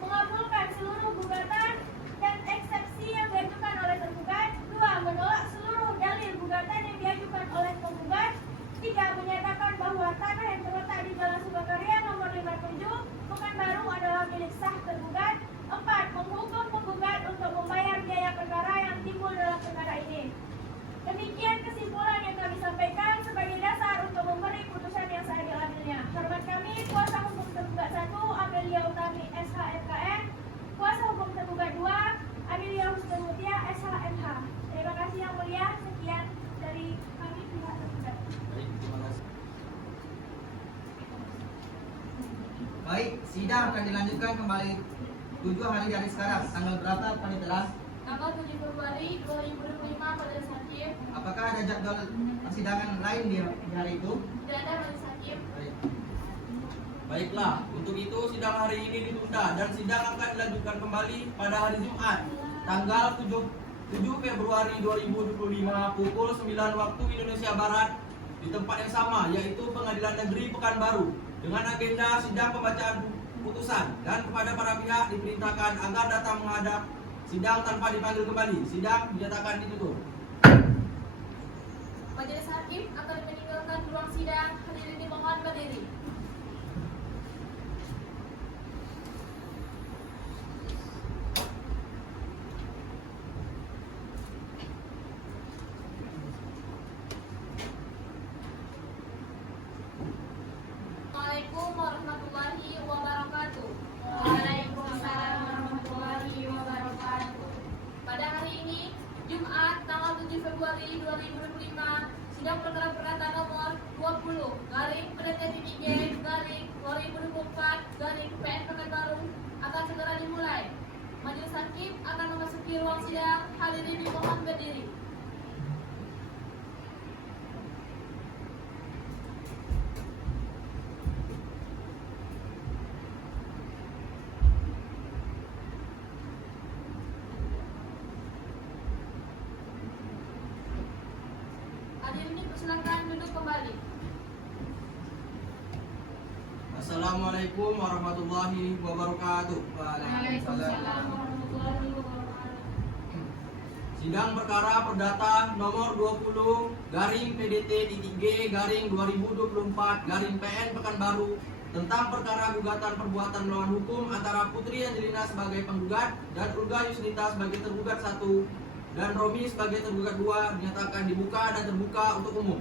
Mengabulkan seluruh gugatan dan eksepsi yang diajukan oleh tergugat. 2. Menolak seluruh dalil gugatan yang diajukan oleh penggugat. 3. Menyatakan bahwa tanah yang terletak di Jalan Sukakarya nomor 57 Pekanbaru adalah milik sah tergugat. 4. Menghukum penggugat untuk membayar biaya perkara yang timbul dalam perkara ini. Demikian kesimpulan yang kami sampaikan sebagai dasar untuk memberi putusan yang seadil-adilnya. Hormat kami, kuasa hukum tergugat 1, Amelia Utami SHMKN, kuasa hukum tergugat 2, Amelia Husnul Mutia SHMH. Terima kasih yang mulia. Sekian dari kami pihak tergugat. Baik, terima kasih. Baik, sidang akan dilanjutkan kembali 7 hari dari sekarang. Tanggal berapa Panitera? Tanggal 7 Februari 2025 Majelis Hakim. Apakah ada jadwal persidangan lain di hari itu? Tidak ada Majelis Hakim. Baik. Baiklah, untuk itu sidang hari ini ditunda dan sidang akan dilanjutkan kembali pada hari Jumat, tanggal 7 Februari 2025 pukul 9 waktu Indonesia Barat di tempat yang sama, yaitu Pengadilan Negeri Pekanbaru, dengan agenda sidang pembacaan putusan, dan kepada para pihak diperintahkan agar datang menghadap sidang tanpa dipanggil kembali. Sidang dinyatakan ditutup. Majelis Hakim akan meninggalkan ruang sidang. Hadirin dimohon berdiri. Assalamualaikum warahmatullahi wabarakatuh. Waalaikumsalam warahmatullahi wabarakatuh. Pada hari ini, Jumat, tanggal 7 Februari 2025, sidang perkara perdata nomor 20/3-PN Pekanbaru akan segera dimulai. Majelis Hakim akan memasuki ruang sidang. Hadirin dimohon berdiri. Hadirin dipersilakan duduk kembali. Assalamualaikum warahmatullahi wabarakatuh. Waalaikumsalam warahmatullahi wabarakatuh. Sidang perkara perdata nomor 20/PDT-G/2024/PN Pekanbaru tentang perkara gugatan perbuatan melawan hukum antara Putri Angelina sebagai penggugat dan Urga Yusnita sebagai tergugat 1 dan Romi sebagai tergugat 2 dinyatakan dibuka dan terbuka untuk umum.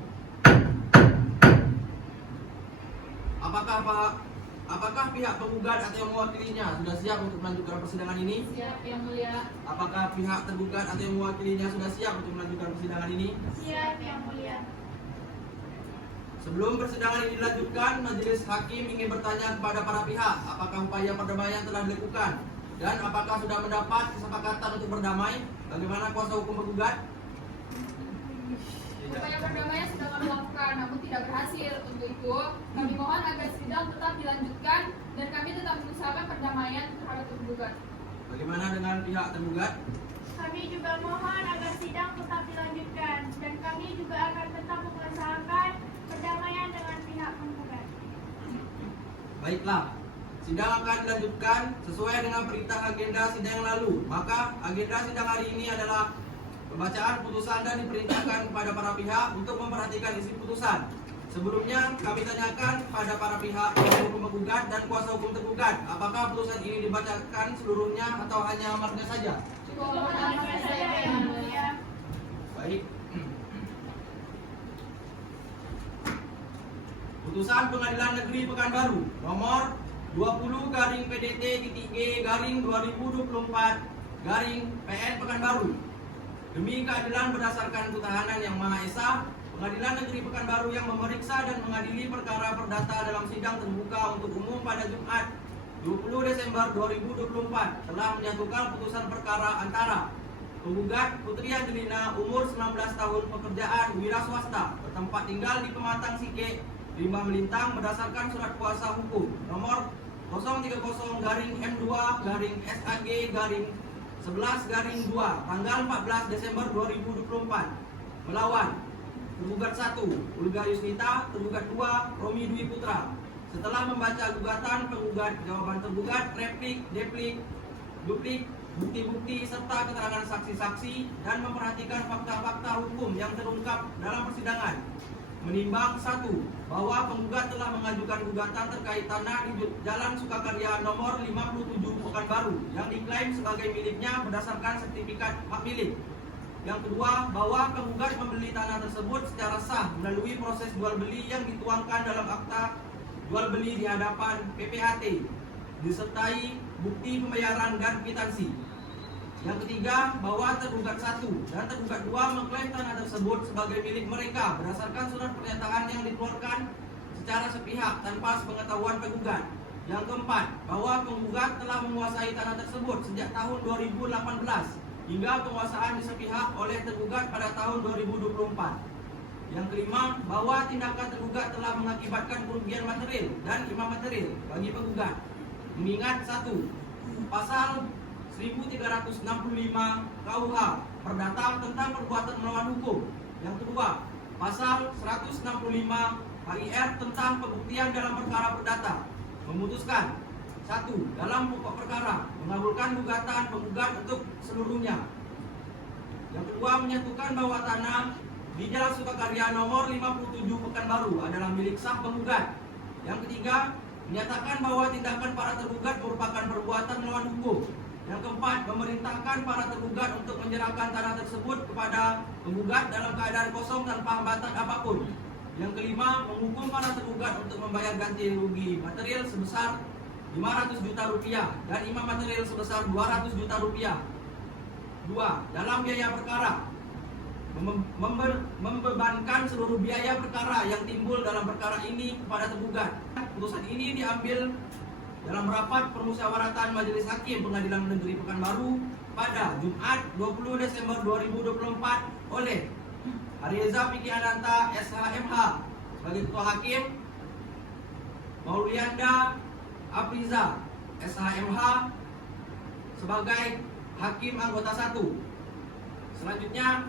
Apakah pihak penggugat atau yang mewakilinya sudah siap untuk melanjutkan persidangan ini? Siap yang mulia. Apakah pihak tergugat atau yang mewakilinya sudah siap untuk melanjutkan persidangan ini? Siap yang mulia. Sebelum persidangan ini dilanjutkan, Majelis Hakim ingin bertanya kepada para pihak, apakah upaya perdamaian telah dilakukan? Dan apakah sudah mendapat kesepakatan untuk berdamai? Bagaimana kuasa hukum penggugat? Upaya perdamaian sudah kami lakukan, namun tidak berhasil. Untuk itu, kami mohon agar sidang tetap dilanjutkan dan kami tetap mengusahakan perdamaian terhadap tergugat. Bagaimana dengan pihak tergugat? Kami juga mohon agar sidang tetap dilanjutkan dan kami juga akan tetap mengusahakan perdamaian dengan pihak penggugat. Baiklah, sidang akan dilanjutkan sesuai dengan perintah agenda sidang yang lalu. Maka agenda sidang hari ini adalah pembacaan putusan dan diperintahkan kepada para pihak untuk memperhatikan isi putusan. Sebelumnya kami tanyakan kepada para pihak kuasa hukum penggugat dan kuasa hukum tergugat, apakah putusan ini dibacakan seluruhnya atau hanya amarnya saja? Cukup amarnya saja yang mulia. Baik. Putusan Pengadilan Negeri Pekanbaru nomor 20/PDT-G/2024/PN Pekanbaru. Demi keadilan berdasarkan ketahanan yang Maha Esa, Pengadilan Negeri Pekanbaru yang memeriksa dan mengadili perkara perdata dalam sidang terbuka untuk umum pada Jumat 20 Desember 2024 telah menyatukan putusan perkara antara penggugat Putri Angelina umur 19 tahun, pekerjaan wira swasta, bertempat tinggal di Pematang Sike, Limbah Melintang berdasarkan surat kuasa hukum nomor 030-M2-SAG-1 11/2 tanggal 14 Desember 2024 melawan tergugat 1 Ulga Yusnita, tergugat 2 Romi Dwi Putra. Setelah membaca gugatan, penggugat, jawaban tergugat, replik, duplik, bukti-bukti serta keterangan saksi-saksi dan memperhatikan fakta-fakta hukum yang terungkap dalam persidangan, menimbang 1 bahwa penggugat telah mengajukan gugatan terkait tanah di Jalan Sukakarya nomor 57 Pekanbaru yang diklaim sebagai miliknya berdasarkan sertifikat hak milik. Yang kedua, bahwa penggugat membeli tanah tersebut secara sah melalui proses jual beli yang dituangkan dalam akta jual beli di hadapan PPHT disertai bukti pembayaran dan kwitansi. Yang ketiga, bahwa tergugat 1 dan tergugat 2 mengklaim tanah tersebut sebagai milik mereka berdasarkan surat pernyataan yang dikeluarkan secara sepihak tanpa sepengetahuan penggugat. Yang keempat, bahwa penggugat telah menguasai tanah tersebut sejak tahun 2018 hingga penguasaan sepihak oleh tergugat pada tahun 2024. Yang kelima, bahwa tindakan tergugat telah mengakibatkan kerugian material dan imaterial bagi penggugat. Mengingat 1. Pasal 1365 KUH Perdata tentang perbuatan melawan hukum. Yang kedua, pasal 165 HIR tentang pembuktian dalam perkara perdata memutuskan 1. Dalam pokok perkara mengabulkan gugatan penggugat untuk seluruhnya. Yang kedua, menyatukan bahwa tanah di Jalan Sukakarya nomor 57 Pekanbaru adalah milik sah penggugat. Yang ketiga, menyatakan bahwa tindakan para tergugat merupakan perbuatan melawan hukum. Yang keempat, memerintahkan para tergugat untuk menyerahkan tanah tersebut kepada penggugat dalam keadaan kosong tanpa hambatan apapun. Yang kelima, menghukum para tergugat untuk membayar ganti rugi material sebesar 500 juta rupiah dan imam material sebesar 200 juta rupiah. 2. Dalam biaya perkara membebankan seluruh biaya perkara yang timbul dalam perkara ini kepada tergugat. Putusan ini diambil dalam rapat permusyawaratan Majelis Hakim Pengadilan Negeri Pekanbaru pada Jumat 20 Desember 2024 oleh Aryeza Piki Ananta SHMH sebagai Ketua Hakim, Maulianda Apriza SHMH sebagai Hakim Anggota 1. Selanjutnya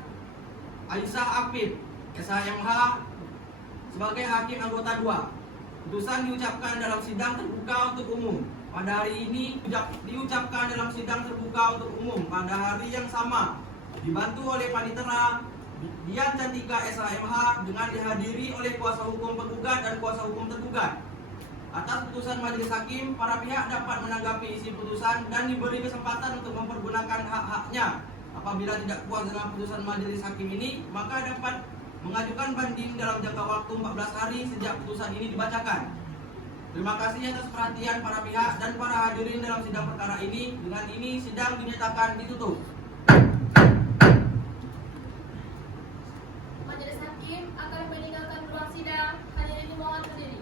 Aisyah Afif SHMH sebagai Hakim Anggota 2. Putusan diucapkan dalam sidang terbuka untuk umum. Pada hari ini diucapkan dalam sidang terbuka untuk umum pada hari yang sama, dibantu oleh Panitera Dian Cantika SHMH dengan dihadiri oleh kuasa hukum penggugat dan kuasa hukum tergugat. Atas putusan majelis hakim, para pihak dapat menanggapi isi putusan dan diberi kesempatan untuk mempergunakan hak-haknya. Apabila tidak puas dengan putusan majelis hakim ini, maka dapat mengajukan banding dalam jangka waktu 14 hari sejak putusan ini dibacakan. Terima kasih atas perhatian para pihak dan para hadirin dalam sidang perkara ini. Dengan ini sidang dinyatakan ditutup. Majelis hakim akan meninggalkan ruang sidang. Hadirin dimohon berdiri.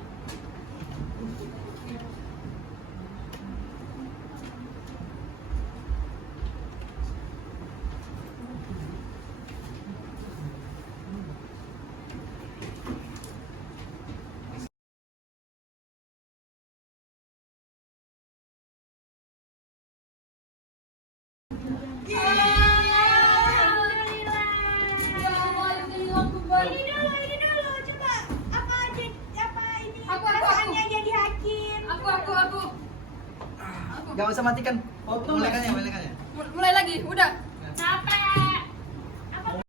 Ini dulu, coba apa ini Aku. perasaannya jadi hakim. Aku. Gak usah matikan. Mulai kan ya. Mulai lagi, udah.